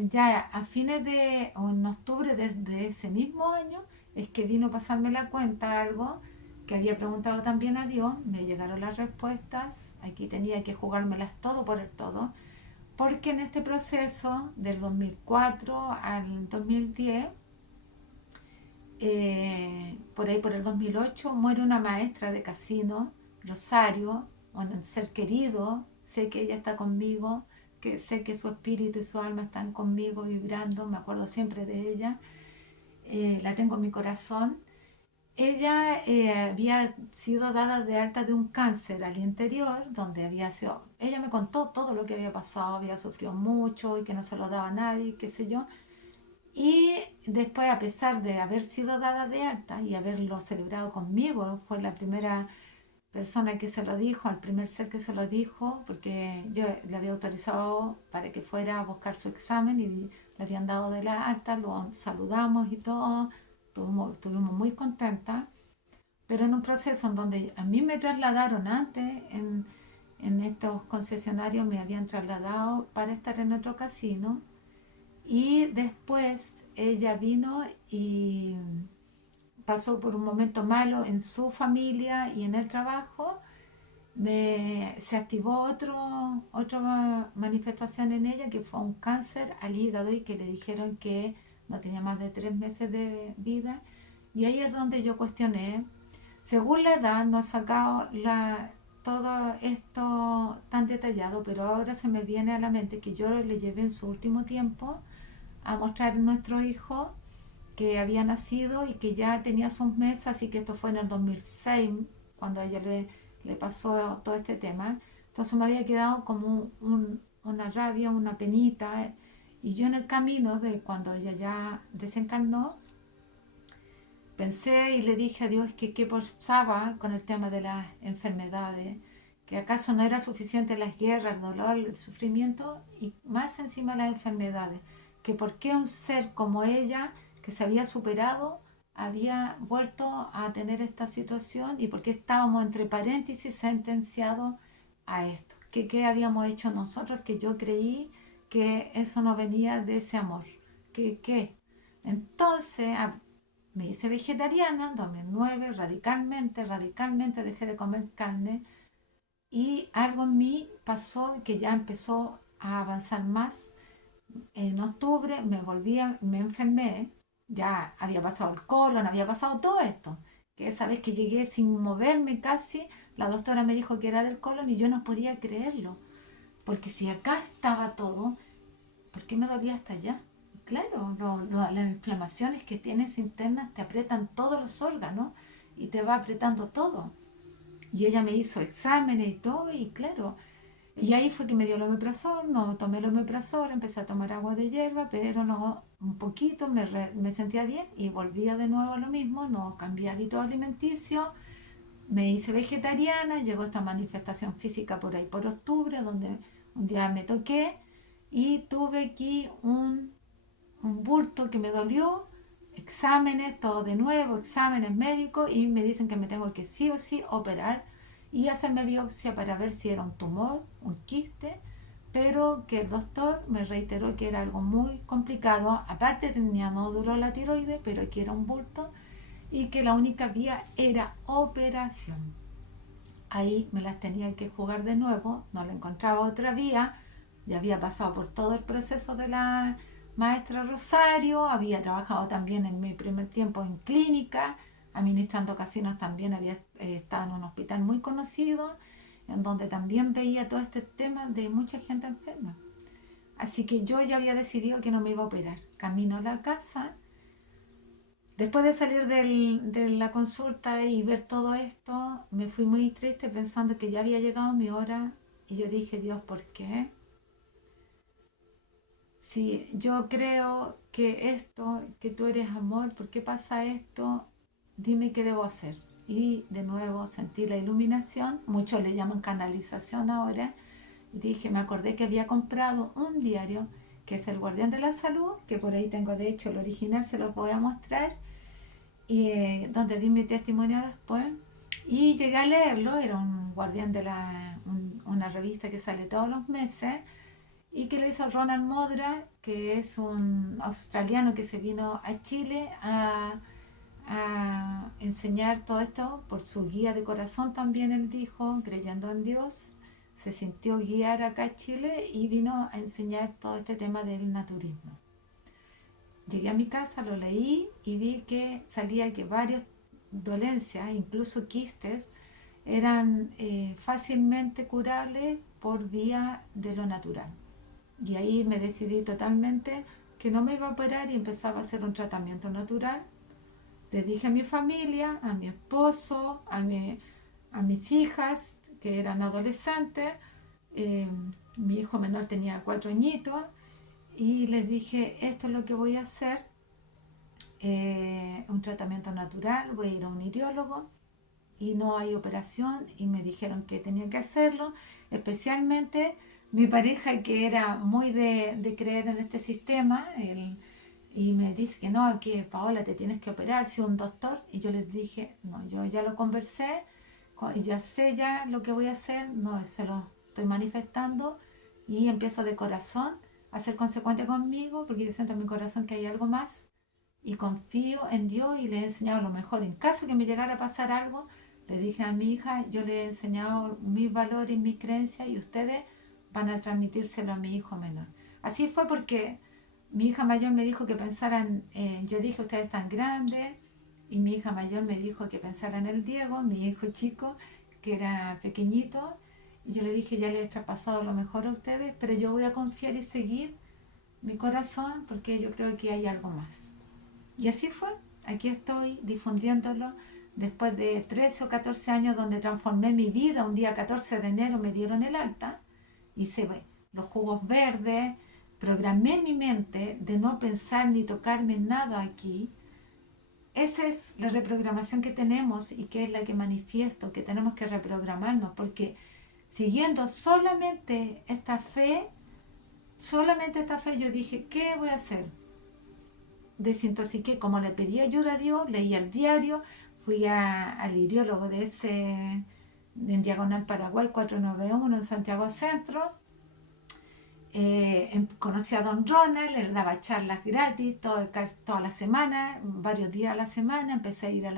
ya a fines de, o en octubre de ese mismo año, es que vino a pasarme la cuenta algo que había preguntado también a Dios, me llegaron las respuestas, aquí tenía que jugármelas todo por el todo, porque en este proceso del 2004 al 2010, por ahí por el 2008, muere una maestra de casino, Rosario, un ser querido, sé que ella está conmigo, que sé que su espíritu y su alma están conmigo vibrando, me acuerdo siempre de ella, la tengo en mi corazón. Ella había sido dada de alta de un cáncer al interior, donde había sido, ella me contó todo lo que había pasado, había sufrido mucho y que no se lo daba a nadie, qué sé yo. Y después, a pesar de haber sido dada de alta y haberlo celebrado conmigo, fue la primera persona que se lo dijo, al primer ser que se lo dijo, porque yo le había autorizado para que fuera a buscar su examen y le habían dado de la alta, lo saludamos y todo, estuvimos muy contentas, pero en un proceso en donde a mí me trasladaron antes, en estos concesionarios me habían trasladado para estar en otro casino, y después ella vino y pasó por un momento malo en su familia y en el trabajo, se activó otra manifestación en ella, que fue un cáncer al hígado y que le dijeron que no tenía más de 3 meses de vida. Y ahí es donde yo cuestioné, según la edad, no ha sacado todo esto tan detallado, pero ahora se me viene a la mente que yo le llevé en su último tiempo a mostrar a nuestro hijo que había nacido y que ya tenía sus meses, así que esto fue en el 2006, cuando a ella le pasó todo este tema. Entonces me había quedado como una rabia, una penita. Y yo en el camino de cuando ella ya desencarnó, pensé y le dije a Dios que qué pasaba con el tema de las enfermedades, que acaso no era suficiente las guerras, el dolor, el sufrimiento y más encima las enfermedades, que por qué un ser como ella, que se había superado, había vuelto a tener esta situación y por qué estábamos entre paréntesis sentenciados a esto, que qué habíamos hecho nosotros, que yo creí que eso no venía de ese amor, que qué. Entonces, me hice vegetariana en 2009, radicalmente dejé de comer carne y algo en mí pasó que ya empezó a avanzar más. En octubre me enfermé, ya había pasado el colon, había pasado todo esto. Que esa vez que llegué sin moverme casi, la doctora me dijo que era del colon y yo no podía creerlo. Porque si acá estaba todo, ¿por qué me dolía hasta allá? Claro, las inflamaciones que tienes internas te aprietan todos los órganos y te va apretando todo. Y ella me hizo exámenes y todo, y claro, y ahí fue que me dio el omeprazol, no tomé el omeprazol, empecé a tomar agua de hierba, pero no, un poquito, me sentía bien y volvía de nuevo a lo mismo, no cambié hábito alimenticio, me hice vegetariana, llegó esta manifestación física por ahí por octubre, donde un día me toqué y tuve aquí un bulto que me dolió, exámenes, todo de nuevo, exámenes médicos y me dicen que me tengo que sí o sí operar y hacerme biopsia para ver si era un tumor, un quiste, pero que el doctor me reiteró que era algo muy complicado, aparte tenía nódulo la tiroides, pero que era un bulto y que la única vía era operación. Ahí me las tenía que jugar de nuevo, no le encontraba otra vía, ya había pasado por todo el proceso de la maestra Rosario, había trabajado también en mi primer tiempo en clínica, administrando casinos también había estado en un hospital muy conocido, en donde también veía todo este tema de mucha gente enferma. Así que yo ya había decidido que no me iba a operar. Camino a la casa. Después de salir de la consulta y ver todo esto, me fui muy triste pensando que ya había llegado mi hora y yo dije, Dios, ¿por qué? Si yo creo que esto, que tú eres amor, ¿por qué pasa esto? Dime qué debo hacer. Y de nuevo sentí la iluminación, muchos le llaman canalización ahora, y dije, me acordé que había comprado un diario que es El Guardián de la Salud, que por ahí tengo de hecho el original, se lo voy a mostrar, y donde di mi testimonio después. Y llegué a leerlo, era un guardián de una revista que sale todos los meses y que lo hizo Ronald Modra, que es un australiano que se vino a Chile a enseñar todo esto por su guía de corazón también él dijo, creyendo en Dios, se sintió guiar acá a Chile y vino a enseñar todo este tema del naturismo. Llegué a mi casa, lo leí y vi que salía que varias dolencias, incluso quistes, eran fácilmente curables por vía de lo natural. Y ahí me decidí totalmente que no me iba a operar y empezaba a hacer un tratamiento natural. Le dije a mi familia, a mi esposo, a mis hijas que eran adolescentes, eh, mi hijo menor tenía 4 añitos, y les dije, esto es lo que voy a hacer, un tratamiento natural, voy a ir a un iriólogo y no hay operación y me dijeron que tenía que hacerlo, especialmente mi pareja que era muy de creer en este sistema y me dice que no, que Paola te tienes que operar, si un doctor, y yo les dije, no, yo ya lo conversé, ya sé ya lo que voy a hacer, no, se lo estoy manifestando y empiezo de corazón a ser consecuente conmigo porque yo siento en mi corazón que hay algo más y confío en Dios y le he enseñado lo mejor. En caso que me llegara a pasar algo, le dije a mi hija, yo le he enseñado mis valores y mis creencias y ustedes van a transmitírselo a mi hijo menor. Así fue porque mi hija mayor me dijo que pensaran, yo dije, ustedes están grandes, y mi hija mayor me dijo que pensara en el Diego, mi hijo chico, que era pequeñito, y yo le dije, ya le he traspasado lo mejor a ustedes, pero yo voy a confiar y seguir mi corazón porque yo creo que hay algo más. Y así fue, aquí estoy difundiéndolo después de 13 o 14 años donde transformé mi vida. Un día 14 de enero me dieron el alta, hice los jugos verdes, programé mi mente de no pensar ni tocarme nada aquí. Esa es la reprogramación que tenemos y que es la que manifiesto, que tenemos que reprogramarnos, porque siguiendo solamente esta fe, yo dije, ¿qué voy a hacer? Desintoxiqué, como le pedí ayuda a Dios, leí el diario, fui al iriólogo de ese, en Diagonal Paraguay 491 en Santiago Centro. Conocí a Don Ronald, él daba charlas gratis toda la semana, varios días a la semana. Empecé a ir a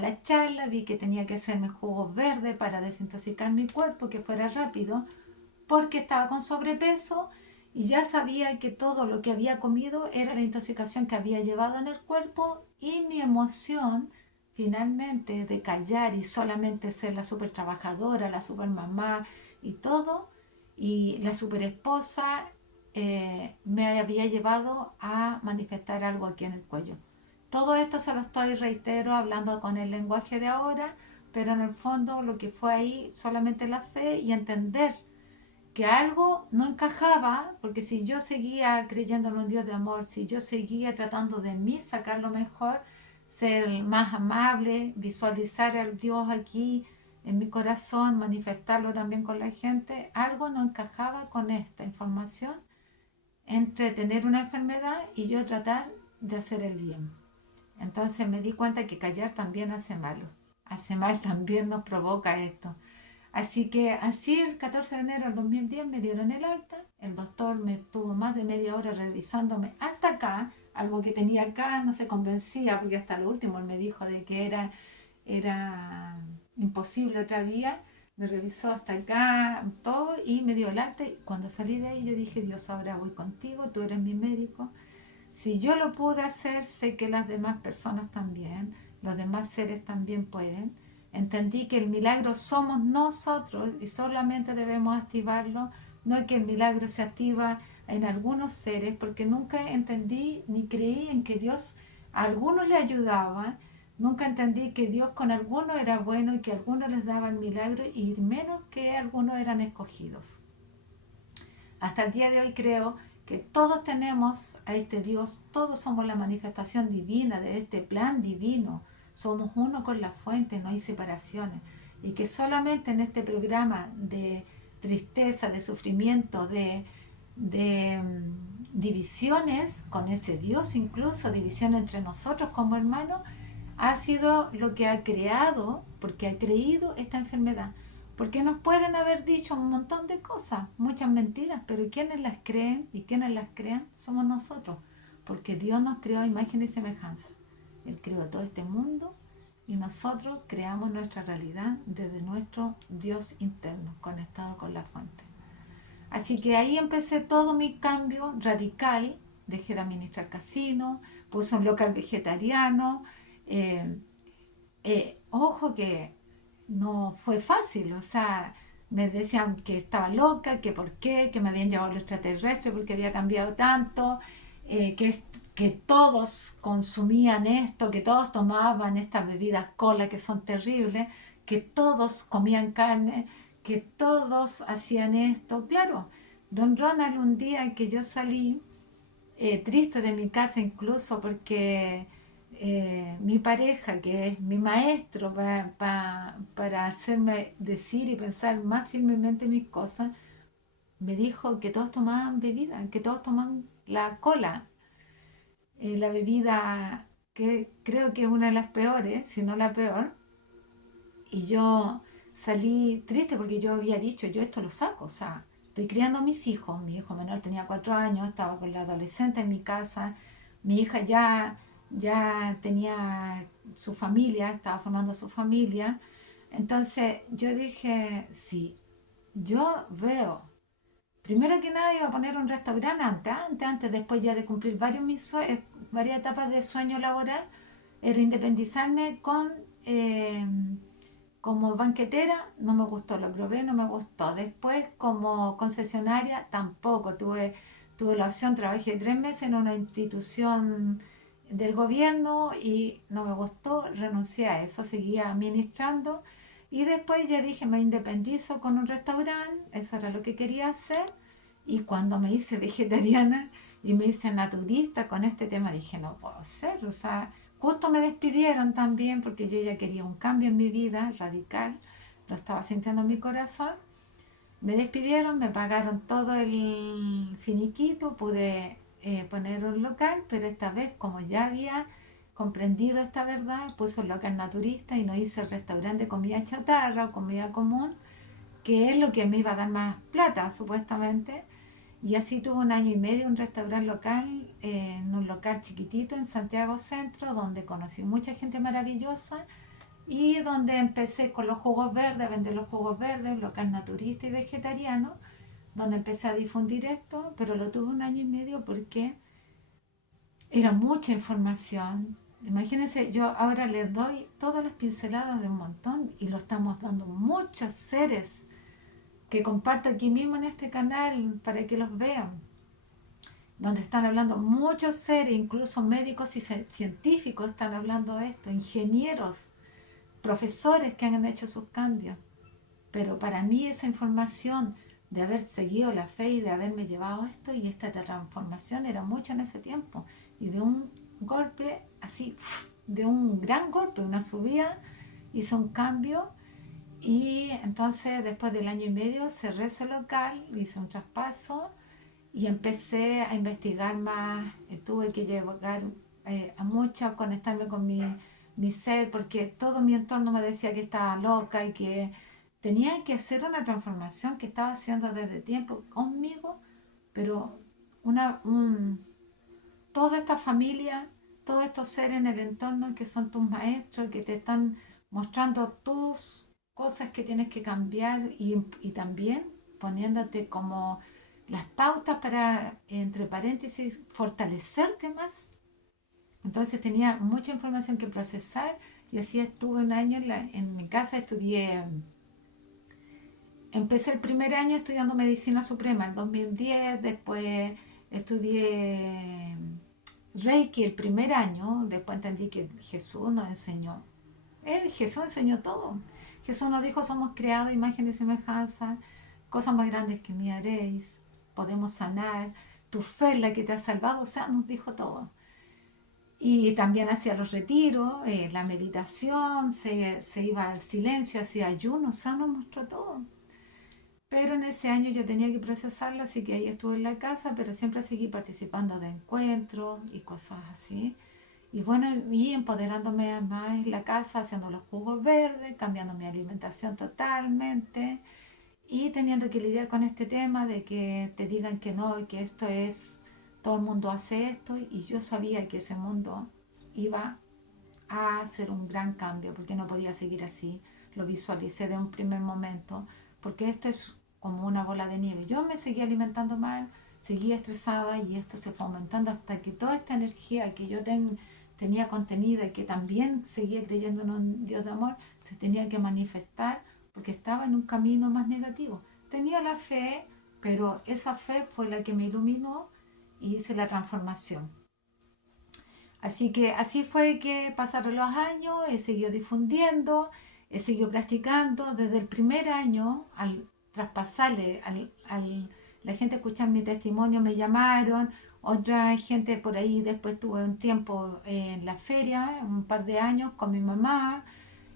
la charla, vi que tenía que hacerme jugos verdes para desintoxicar mi cuerpo, que fuera rápido, porque estaba con sobrepeso y ya sabía que todo lo que había comido era la intoxicación que había llevado en el cuerpo, y mi emoción finalmente de callar y solamente ser la super trabajadora, la super mamá y todo, y la super esposa, me había llevado a manifestar algo aquí en el cuello. Todo esto se lo estoy, reitero, hablando con el lenguaje de ahora, pero en el fondo lo que fue ahí solamente la fe y entender que algo no encajaba, porque si yo seguía creyendo en un Dios de amor, si yo seguía tratando de mí sacar lo mejor, ser más amable, visualizar al Dios aquí en mi corazón, manifestarlo también con la gente, algo no encajaba con esta información entre tener una enfermedad y yo tratar de hacer el bien. Entonces me di cuenta que callar también hace malo. Hace mal también nos provoca esto. Así que así el 14 de enero del 2010 me dieron el alta. El doctor me tuvo más de media hora revisándome hasta acá. Algo que tenía acá no se convencía, porque hasta lo último él me dijo de que era imposible otra vía. Me revisó hasta acá todo y me dio el alta. Y cuando salí de ahí yo dije, Dios, ahora voy contigo, tú eres mi médico. Si yo lo pude hacer, sé que las demás personas también, los demás seres también pueden. Entendí que el milagro somos nosotros y solamente debemos activarlo. No es que el milagro se activa en algunos seres, porque nunca entendí ni creí en que Dios a algunos le ayudaba. Nunca entendí que Dios con algunos era bueno y que a algunos les daba el milagro, y menos que algunos eran escogidos. Hasta el día de hoy creo que todos tenemos a este Dios, todos somos la manifestación divina de este plan divino, somos uno con la fuente, no hay separaciones, y que solamente en este programa de tristeza, de sufrimiento, de divisiones con ese Dios, incluso división entre nosotros como hermanos, ha sido lo que ha creado, porque ha creído esta enfermedad. Porque nos pueden haber dicho un montón de cosas, muchas mentiras, pero quienes las creen y quienes las crean somos nosotros, porque Dios nos creó a imagen y semejanza. Él creó todo este mundo y nosotros creamos nuestra realidad desde nuestro Dios interno, conectado con la fuente. Así que ahí empecé todo mi cambio radical. Dejé de administrar casino, puse un local vegetariano. eh, Ojo que no fue fácil, o sea, me decían que estaba loca, que por qué, que me habían llevado los extraterrestres porque había cambiado tanto, que todos consumían esto, que todos tomaban estas bebidas cola que son terribles, que todos comían carne, que todos hacían esto. Claro, don Ronald, un día que yo salí, triste de mi casa incluso porque mi pareja, que es mi maestro para hacerme decir y pensar más firmemente mis cosas, me dijo que todos tomaban bebida, que todos toman la cola, la bebida que creo que es una de las peores, si no la peor. Y yo salí triste porque yo había dicho, yo esto lo saco, o sea, estoy criando a mis hijos. Mi hijo menor tenía 4 años, estaba con la adolescente en mi casa, mi hija ya tenía su familia, estaba formando su familia. Entonces yo dije, sí, yo veo, primero que nada iba a poner un restaurante antes, después ya de cumplir varias etapas de sueño laboral, era independizarme eh, como banquetera. No me gustó, lo probé, no me gustó. Después como concesionaria tampoco. Tuve la opción, trabajé 3 meses en una institución del gobierno y no me gustó, renuncié a eso, seguía administrando. Y después ya dije, me independizo con un restaurante, eso era lo que quería hacer. Y cuando me hice vegetariana y me hice naturista con este tema, dije, no puedo ser. O sea, justo me despidieron también porque yo ya quería un cambio en mi vida radical. Lo estaba sintiendo en mi corazón. Me despidieron, me pagaron todo el finiquito, pude poner un local, pero esta vez como ya había comprendido esta verdad, puse un local naturista y no hice el restaurante de comida chatarra o comida común, que es lo que me iba a dar más plata supuestamente. Y así tuve un año y medio un restaurante local, en un local chiquitito en Santiago Centro, donde conocí mucha gente maravillosa y donde empecé con los jugos verdes, a vender los jugos verdes, local naturista y vegetariano, donde empecé a difundir esto, pero lo tuve un año y medio porque era mucha información. Imagínense, yo ahora les doy todas las pinceladas de un montón y lo estamos dando muchos seres que comparto aquí mismo en este canal para que los vean, donde están hablando muchos seres, incluso médicos y científicos están hablando de esto, ingenieros, profesores que han hecho sus cambios. Pero para mí esa información de haber seguido la fe y de haberme llevado esto y esta transformación era mucho en ese tiempo. Y de un golpe, así, de un gran golpe, una subida, hizo un cambio y entonces después del año y medio cerré ese local, hice un traspaso y empecé a investigar más. Tuve que llegar a mucho, conectarme con mi ser, porque todo mi entorno me decía que estaba loca y que tenía que hacer una transformación que estaba haciendo desde tiempo conmigo, pero una, un, toda esta familia, todos estos seres en el entorno que son tus maestros, que te están mostrando tus cosas que tienes que cambiar y también poniéndote como las pautas para, entre paréntesis, fortalecerte más. Entonces tenía mucha información que procesar y así estuve un año en mi casa, estudié, empecé el primer año estudiando medicina suprema en 2010, después estudié Reiki el primer año, después entendí que Jesús nos enseñó. Jesús enseñó todo. Jesús nos dijo, somos creados a imagen y semejanza, cosas más grandes que me haréis, podemos sanar, tu fe es la que te ha salvado, o sea, nos dijo todo. Y también hacía los retiros, la meditación, se iba al silencio, hacía ayuno, o sea, nos mostró todo. Pero en ese año yo tenía que procesarlo, así que ahí estuve en la casa, pero siempre seguí participando de encuentros y cosas así. Y bueno, y empoderándome más en la casa, haciendo los jugos verdes, cambiando mi alimentación totalmente y teniendo que lidiar con este tema de que te digan que no, que esto es, todo el mundo hace esto y yo sabía que ese mundo iba a hacer un gran cambio porque no podía seguir así. Lo visualicé de un primer momento porque esto es como una bola de nieve. Yo me seguía alimentando mal, seguía estresada y esto se fue aumentando hasta que toda esta energía que yo tenía contenida y que también seguía creyendo en un Dios de amor se tenía que manifestar porque estaba en un camino más negativo. Tenía la fe, pero esa fe fue la que me iluminó y hice la transformación. Así que así fue que pasaron los años, he seguido difundiendo, he seguido practicando. Desde el primer año, al traspasarle, la gente escuchar mi testimonio, me llamaron, otra gente por ahí, después tuve un tiempo en la feria, un par de años con mi mamá,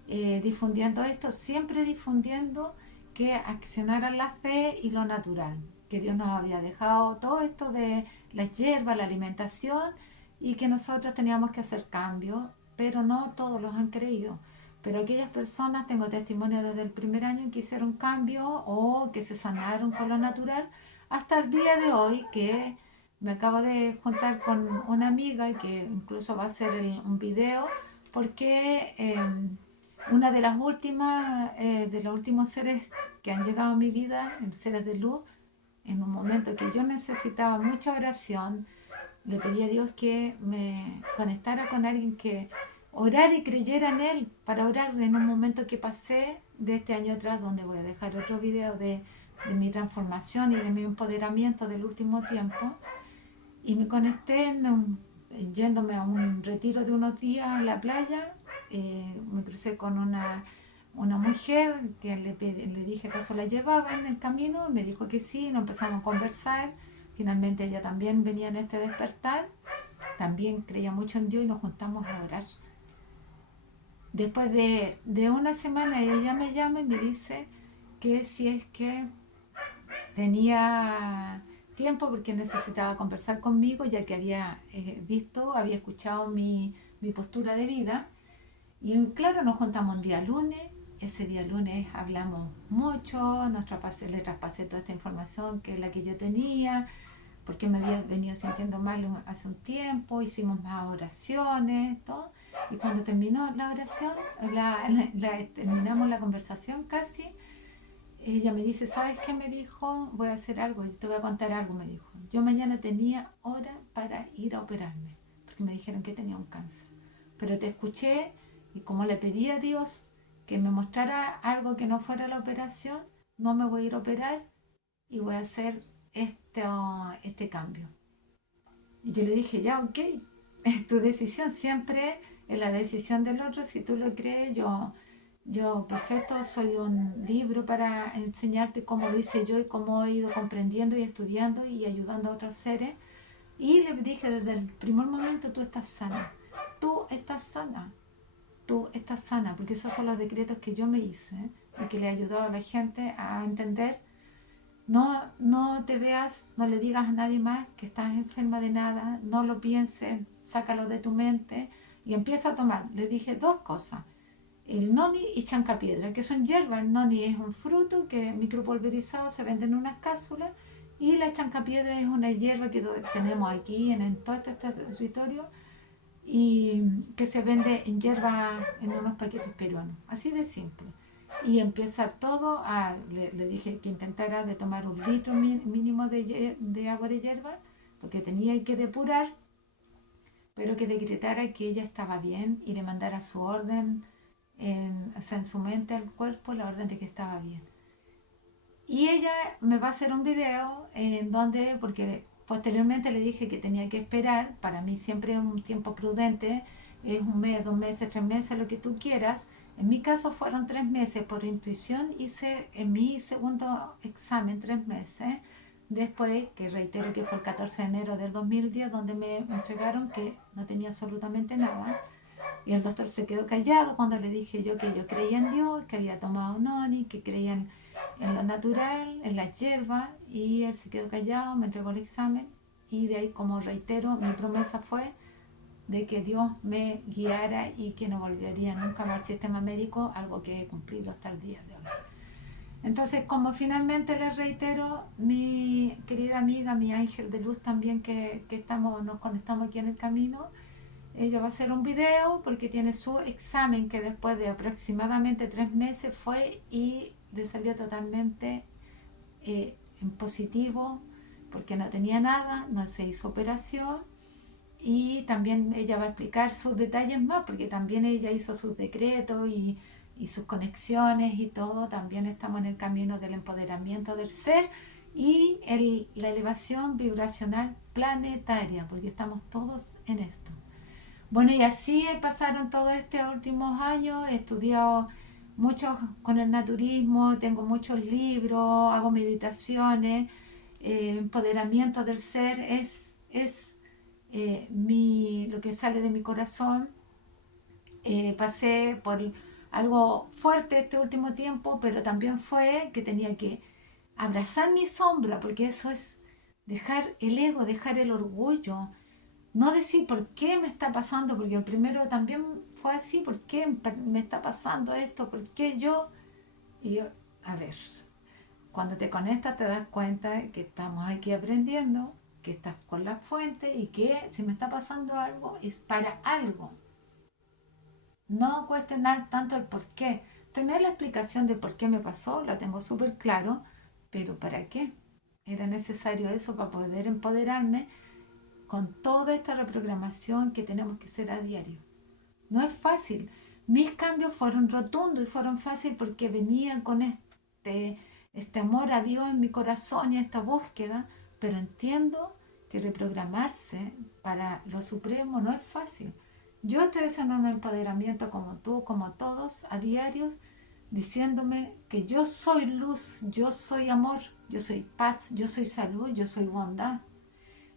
difundiendo esto, siempre difundiendo que accionaran la fe y lo natural, que Dios nos había dejado todo esto de las hierbas, la alimentación y que nosotros teníamos que hacer cambios, pero no todos los han creído. Pero aquellas personas, tengo testimonio desde el primer año que hicieron cambio o que se sanaron con lo natural, hasta el día de hoy que me acabo de juntar con una amiga que incluso va a hacer un video porque una de las últimas, de los últimos seres que han llegado a mi vida, seres de luz, en un momento que yo necesitaba mucha oración, le pedí a Dios que me conectara con alguien que orara y creyera en Él para orar en un momento que pasé de este año atrás, donde voy a dejar otro video de mi transformación y de mi empoderamiento del último tiempo. Y me conecté yéndome a un retiro de unos días a la playa. Me crucé con una una mujer que le dije acaso la llevaba en el camino, me dijo que sí, nos empezamos a conversar. Finalmente ella también venía en este despertar, también creía mucho en Dios y nos juntamos a orar. Después de una semana ella me llama y me dice que si es que tenía tiempo porque necesitaba conversar conmigo ya que había había escuchado mi postura de vida. Y claro, nos juntamos un día lunes. Ese día lunes hablamos mucho, le traspasé toda esta información que es la que yo tenía, porque me había venido sintiendo mal hace un tiempo, hicimos más oraciones, todo. Y cuando terminó la oración, terminamos la conversación casi, ella me dice, ¿sabes qué? Me dijo, voy a hacer algo, te voy a contar algo, me dijo. Yo mañana tenía hora para ir a operarme, porque me dijeron que tenía un cáncer. Pero te escuché y como le pedí a Dios que me mostrara algo que no fuera la operación, no me voy a ir a operar y voy a hacer este cambio. Y yo le dije, ya, ok, es tu decisión, siempre es la decisión del otro, si tú lo crees, yo perfecto, soy un libro para enseñarte cómo lo hice yo y cómo he ido comprendiendo y estudiando y ayudando a otros seres. Y le dije desde el primer momento, tú estás sana, tú estás sana, tú estás sana, porque esos son los decretos que yo me hice, ¿eh? Y que le he ayudado a la gente a entender. No te veas, no le digas a nadie más que estás enferma de nada, no lo pienses, sácalo de tu mente y empieza a tomar. Le dije dos cosas, el noni y chancapiedra, que son hierbas. El noni es un fruto que es micropulverizado, se vende en unas cápsulas, y la chancapiedra es una hierba que tenemos aquí en todo este territorio y que se vende en hierba en unos paquetes peruanos, así de simple. Y empieza todo le dije que intentara de tomar un litro mínimo de agua de hierba, porque tenía que depurar, pero que decretara que ella estaba bien y le mandara su orden, o sea, en su mente al cuerpo, la orden de que estaba bien. Y ella me va a hacer un video en donde, porque posteriormente le dije que tenía que esperar, para mí siempre es un tiempo prudente, es un mes, 2 meses, 3 meses, lo que tú quieras. En mi caso fueron 3 meses, por intuición hice en mi segundo examen 3 meses, después, que reitero que fue el 14 de enero del 2010, donde me entregaron que no tenía absolutamente nada. Y el doctor se quedó callado cuando le dije yo que yo creía en Dios, que había tomado noni, que creía en lo natural, en las hierbas, y él se quedó callado, me entregó el examen y de ahí, como reitero, mi promesa fue de que Dios me guiara y que no volvería nunca más al sistema médico, algo que he cumplido hasta el día de hoy. Entonces, como finalmente les reitero, mi querida amiga, mi ángel de luz también, que nos conectamos aquí en el camino, ella va a hacer un video porque tiene su examen que después de aproximadamente 3 meses fue y le salió totalmente en positivo, porque no tenía nada, no se hizo operación. Y también ella va a explicar sus detalles más, porque también ella hizo sus decretos y sus conexiones y todo. También estamos en el camino del empoderamiento del ser y la elevación vibracional planetaria, porque estamos todos en esto. Bueno, y así pasaron todos estos últimos años, he estudiado mucho con el naturismo, tengo muchos libros, hago meditaciones, empoderamiento del ser es lo que sale de mi corazón. Pasé por algo fuerte este último tiempo, pero también fue que tenía que abrazar mi sombra, porque eso es dejar el ego, dejar el orgullo, no decir por qué me está pasando, porque el primero también fue así, por qué me está pasando esto, por qué yo. Y yo, a ver, cuando te conectas te das cuenta que estamos aquí aprendiendo, que estás con la fuente y que si me está pasando algo es para algo. No cuestionar tanto el por qué. Tener la explicación de por qué me pasó, la tengo súper claro, pero ¿para qué? Era necesario eso para poder empoderarme con toda esta reprogramación que tenemos que hacer a diario. No es fácil. Mis cambios fueron rotundos y fueron fáciles porque venían con este amor a Dios en mi corazón y esta búsqueda, pero entiendo que reprogramarse para lo supremo no es fácil. Yo estoy haciendo un empoderamiento como tú, como todos, a diario, diciéndome que yo soy luz, yo soy amor, yo soy paz, yo soy salud, yo soy bondad.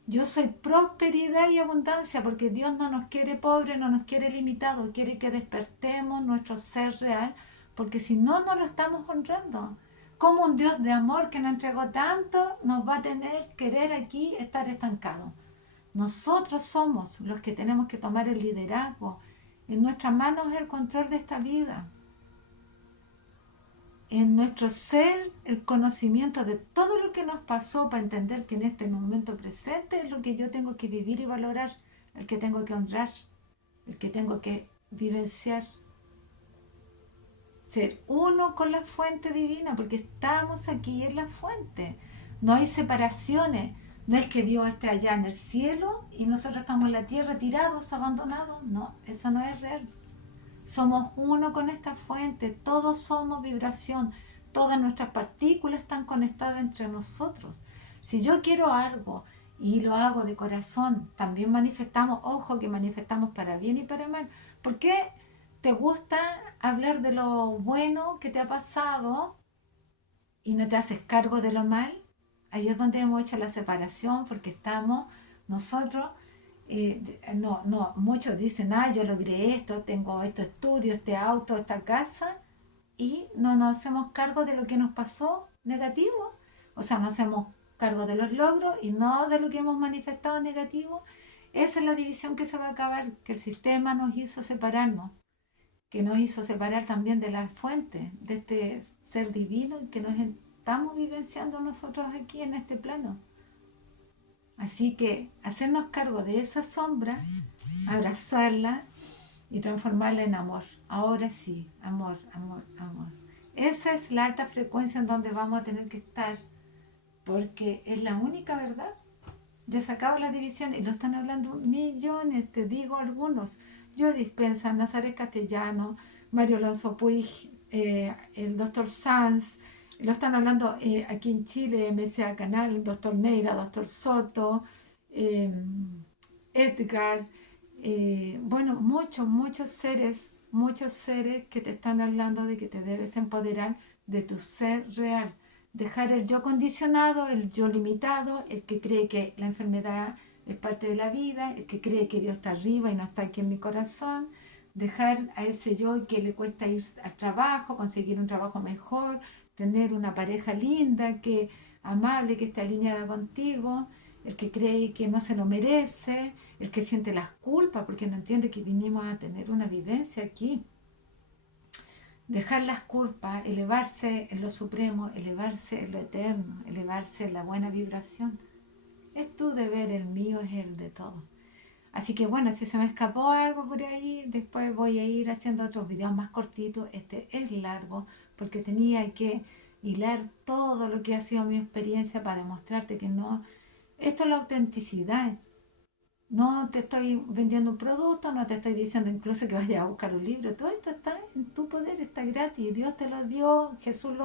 Yo soy prosperidad y abundancia porque Dios no nos quiere pobres, no nos quiere limitados, quiere que despertemos nuestro ser real, porque si no, no lo estamos honrando. Como un Dios de amor que nos entregó tanto, nos va a tener querer aquí estar estancados. Nosotros somos los que tenemos que tomar el liderazgo. En nuestras manos el control de esta vida. En nuestro ser el conocimiento de todo lo que nos pasó para entender que en este momento presente es lo que yo tengo que vivir y valorar, el que tengo que honrar, el que tengo que vivenciar. Ser uno con la fuente divina, porque estamos aquí en la fuente. No hay separaciones. No es que Dios esté allá en el cielo y nosotros estamos en la tierra tirados, abandonados. No, eso no es real. Somos uno con esta fuente, todos somos vibración, todas nuestras partículas están conectadas entre nosotros. Si yo quiero algo y lo hago de corazón, también manifestamos, ojo que manifestamos para bien y para mal. ¿Por qué te gusta hablar de lo bueno que te ha pasado y no te haces cargo de lo mal? Ahí es donde hemos hecho la separación porque estamos nosotros no, muchos dicen, yo logré esto, tengo estos estudios, este auto, esta casa, y no nos hacemos cargo de lo que nos pasó negativo. O sea, no hacemos cargo de los logros y no de lo que hemos manifestado negativo. Esa es la división que se va a acabar, que el sistema nos hizo separarnos, que nos hizo separar también de la fuente, de este ser divino que nos estamos vivenciando nosotros aquí en este plano. Así que hacernos cargo de esa sombra, abrazarla y transformarla en amor. Ahora sí, amor, amor, amor. Esa es la alta frecuencia en donde vamos a tener que estar, porque es la única verdad. Ya se acaba la división y lo están hablando millones, te digo algunos. Yo Dispensa, Nazaret Castellano, Mario Alonso Puig, el doctor Sanz, lo están hablando aquí en Chile, MSA Canal, el doctor Neira, doctor Soto, eh, Edgar, bueno, muchos seres que te están hablando de que te debes empoderar de tu ser real. Dejar el yo condicionado, el yo limitado, el que cree que la enfermedad es parte de la vida, el que cree que Dios está arriba y no está aquí en mi corazón. Dejar a ese yo que le cuesta ir al trabajo, conseguir un trabajo mejor, tener una pareja linda, que amable, que esté alineada contigo, el que cree que no se lo merece, el que siente las culpas porque no entiende que vinimos a tener una vivencia aquí. Dejar las culpas, elevarse en lo supremo, elevarse en lo eterno, elevarse en la buena vibración. Es tu deber, el mío es el de todos. Así que bueno, si se me escapó algo por ahí, después voy a ir haciendo otros videos más cortitos. Este es largo porque tenía que hilar todo lo que ha sido mi experiencia para demostrarte que no. Esto es la autenticidad. No te estoy vendiendo un producto, no te estoy diciendo incluso que vayas a buscar un libro. Todo esto está en tu poder, está gratis. Dios te lo dio, Jesús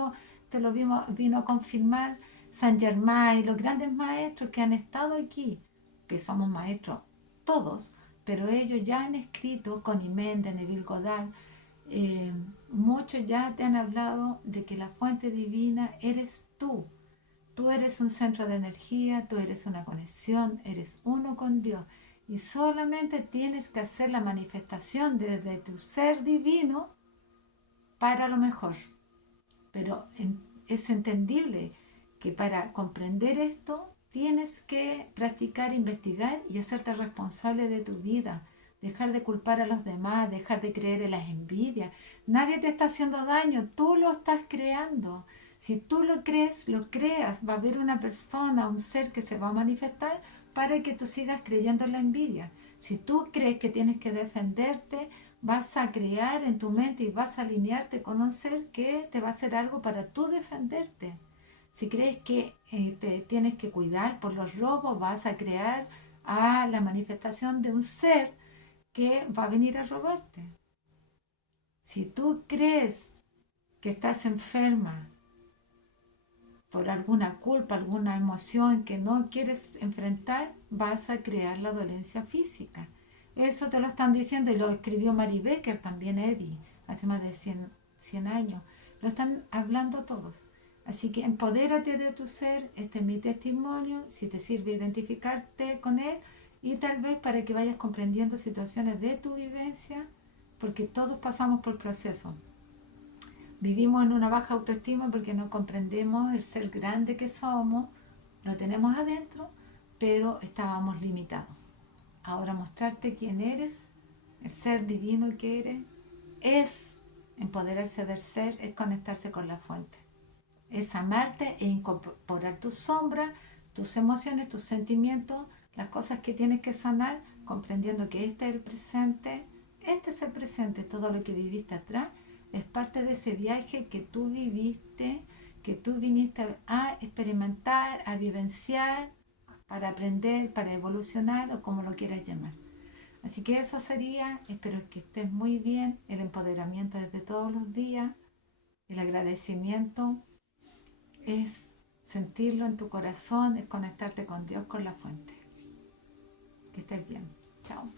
te lo vino a confirmar. San Germain, los grandes maestros que han estado aquí, que somos maestros todos, pero ellos ya han escrito, Connie Méndez, Neville Goddard, eh, muchos ya te han hablado de que la fuente divina eres tú. Tú eres un centro de energía, tú eres una conexión, eres uno con Dios. Y solamente tienes que hacer la manifestación desde tu ser divino para lo mejor. Pero es entendible que para comprender esto tienes que practicar, investigar y hacerte responsable de tu vida. Dejar de culpar a los demás, dejar de creer en las envidias. Nadie te está haciendo daño, tú lo estás creando. Si tú lo crees, lo creas. Va a haber una persona, un ser que se va a manifestar para que tú sigas creyendo en la envidia. Si tú crees que tienes que defenderte, vas a crear en tu mente y vas a alinearte con un ser que te va a hacer algo para tú defenderte. Si crees que te tienes que cuidar por los robos, vas a crear a la manifestación de un ser que va a venir a robarte. Si tú crees que estás enferma por alguna culpa, alguna emoción que no quieres enfrentar, vas a crear la dolencia física. Eso te lo están diciendo y lo escribió Mary Becker, también Eddie, hace más de 100 años. Lo están hablando todos. Así que empodérate de tu ser, este es mi testimonio, si te sirve identificarte con él y tal vez para que vayas comprendiendo situaciones de tu vivencia, porque todos pasamos por procesos. Vivimos en una baja autoestima porque no comprendemos el ser grande que somos, lo tenemos adentro, pero estábamos limitados. Ahora mostrarte quién eres, el ser divino que eres, es empoderarse del ser, es conectarse con la fuente. Es amarte e incorporar tus sombras, tus emociones, tus sentimientos, las cosas que tienes que sanar, comprendiendo que este es el presente, todo lo que viviste atrás es parte de ese viaje que tú viviste, que tú viniste a experimentar, a vivenciar, para aprender, para evolucionar o como lo quieras llamar. Así que eso sería, espero que estés muy bien, el empoderamiento desde todos los días, el agradecimiento es sentirlo en tu corazón, es conectarte con Dios, con la fuente. Que estés bien. Chao.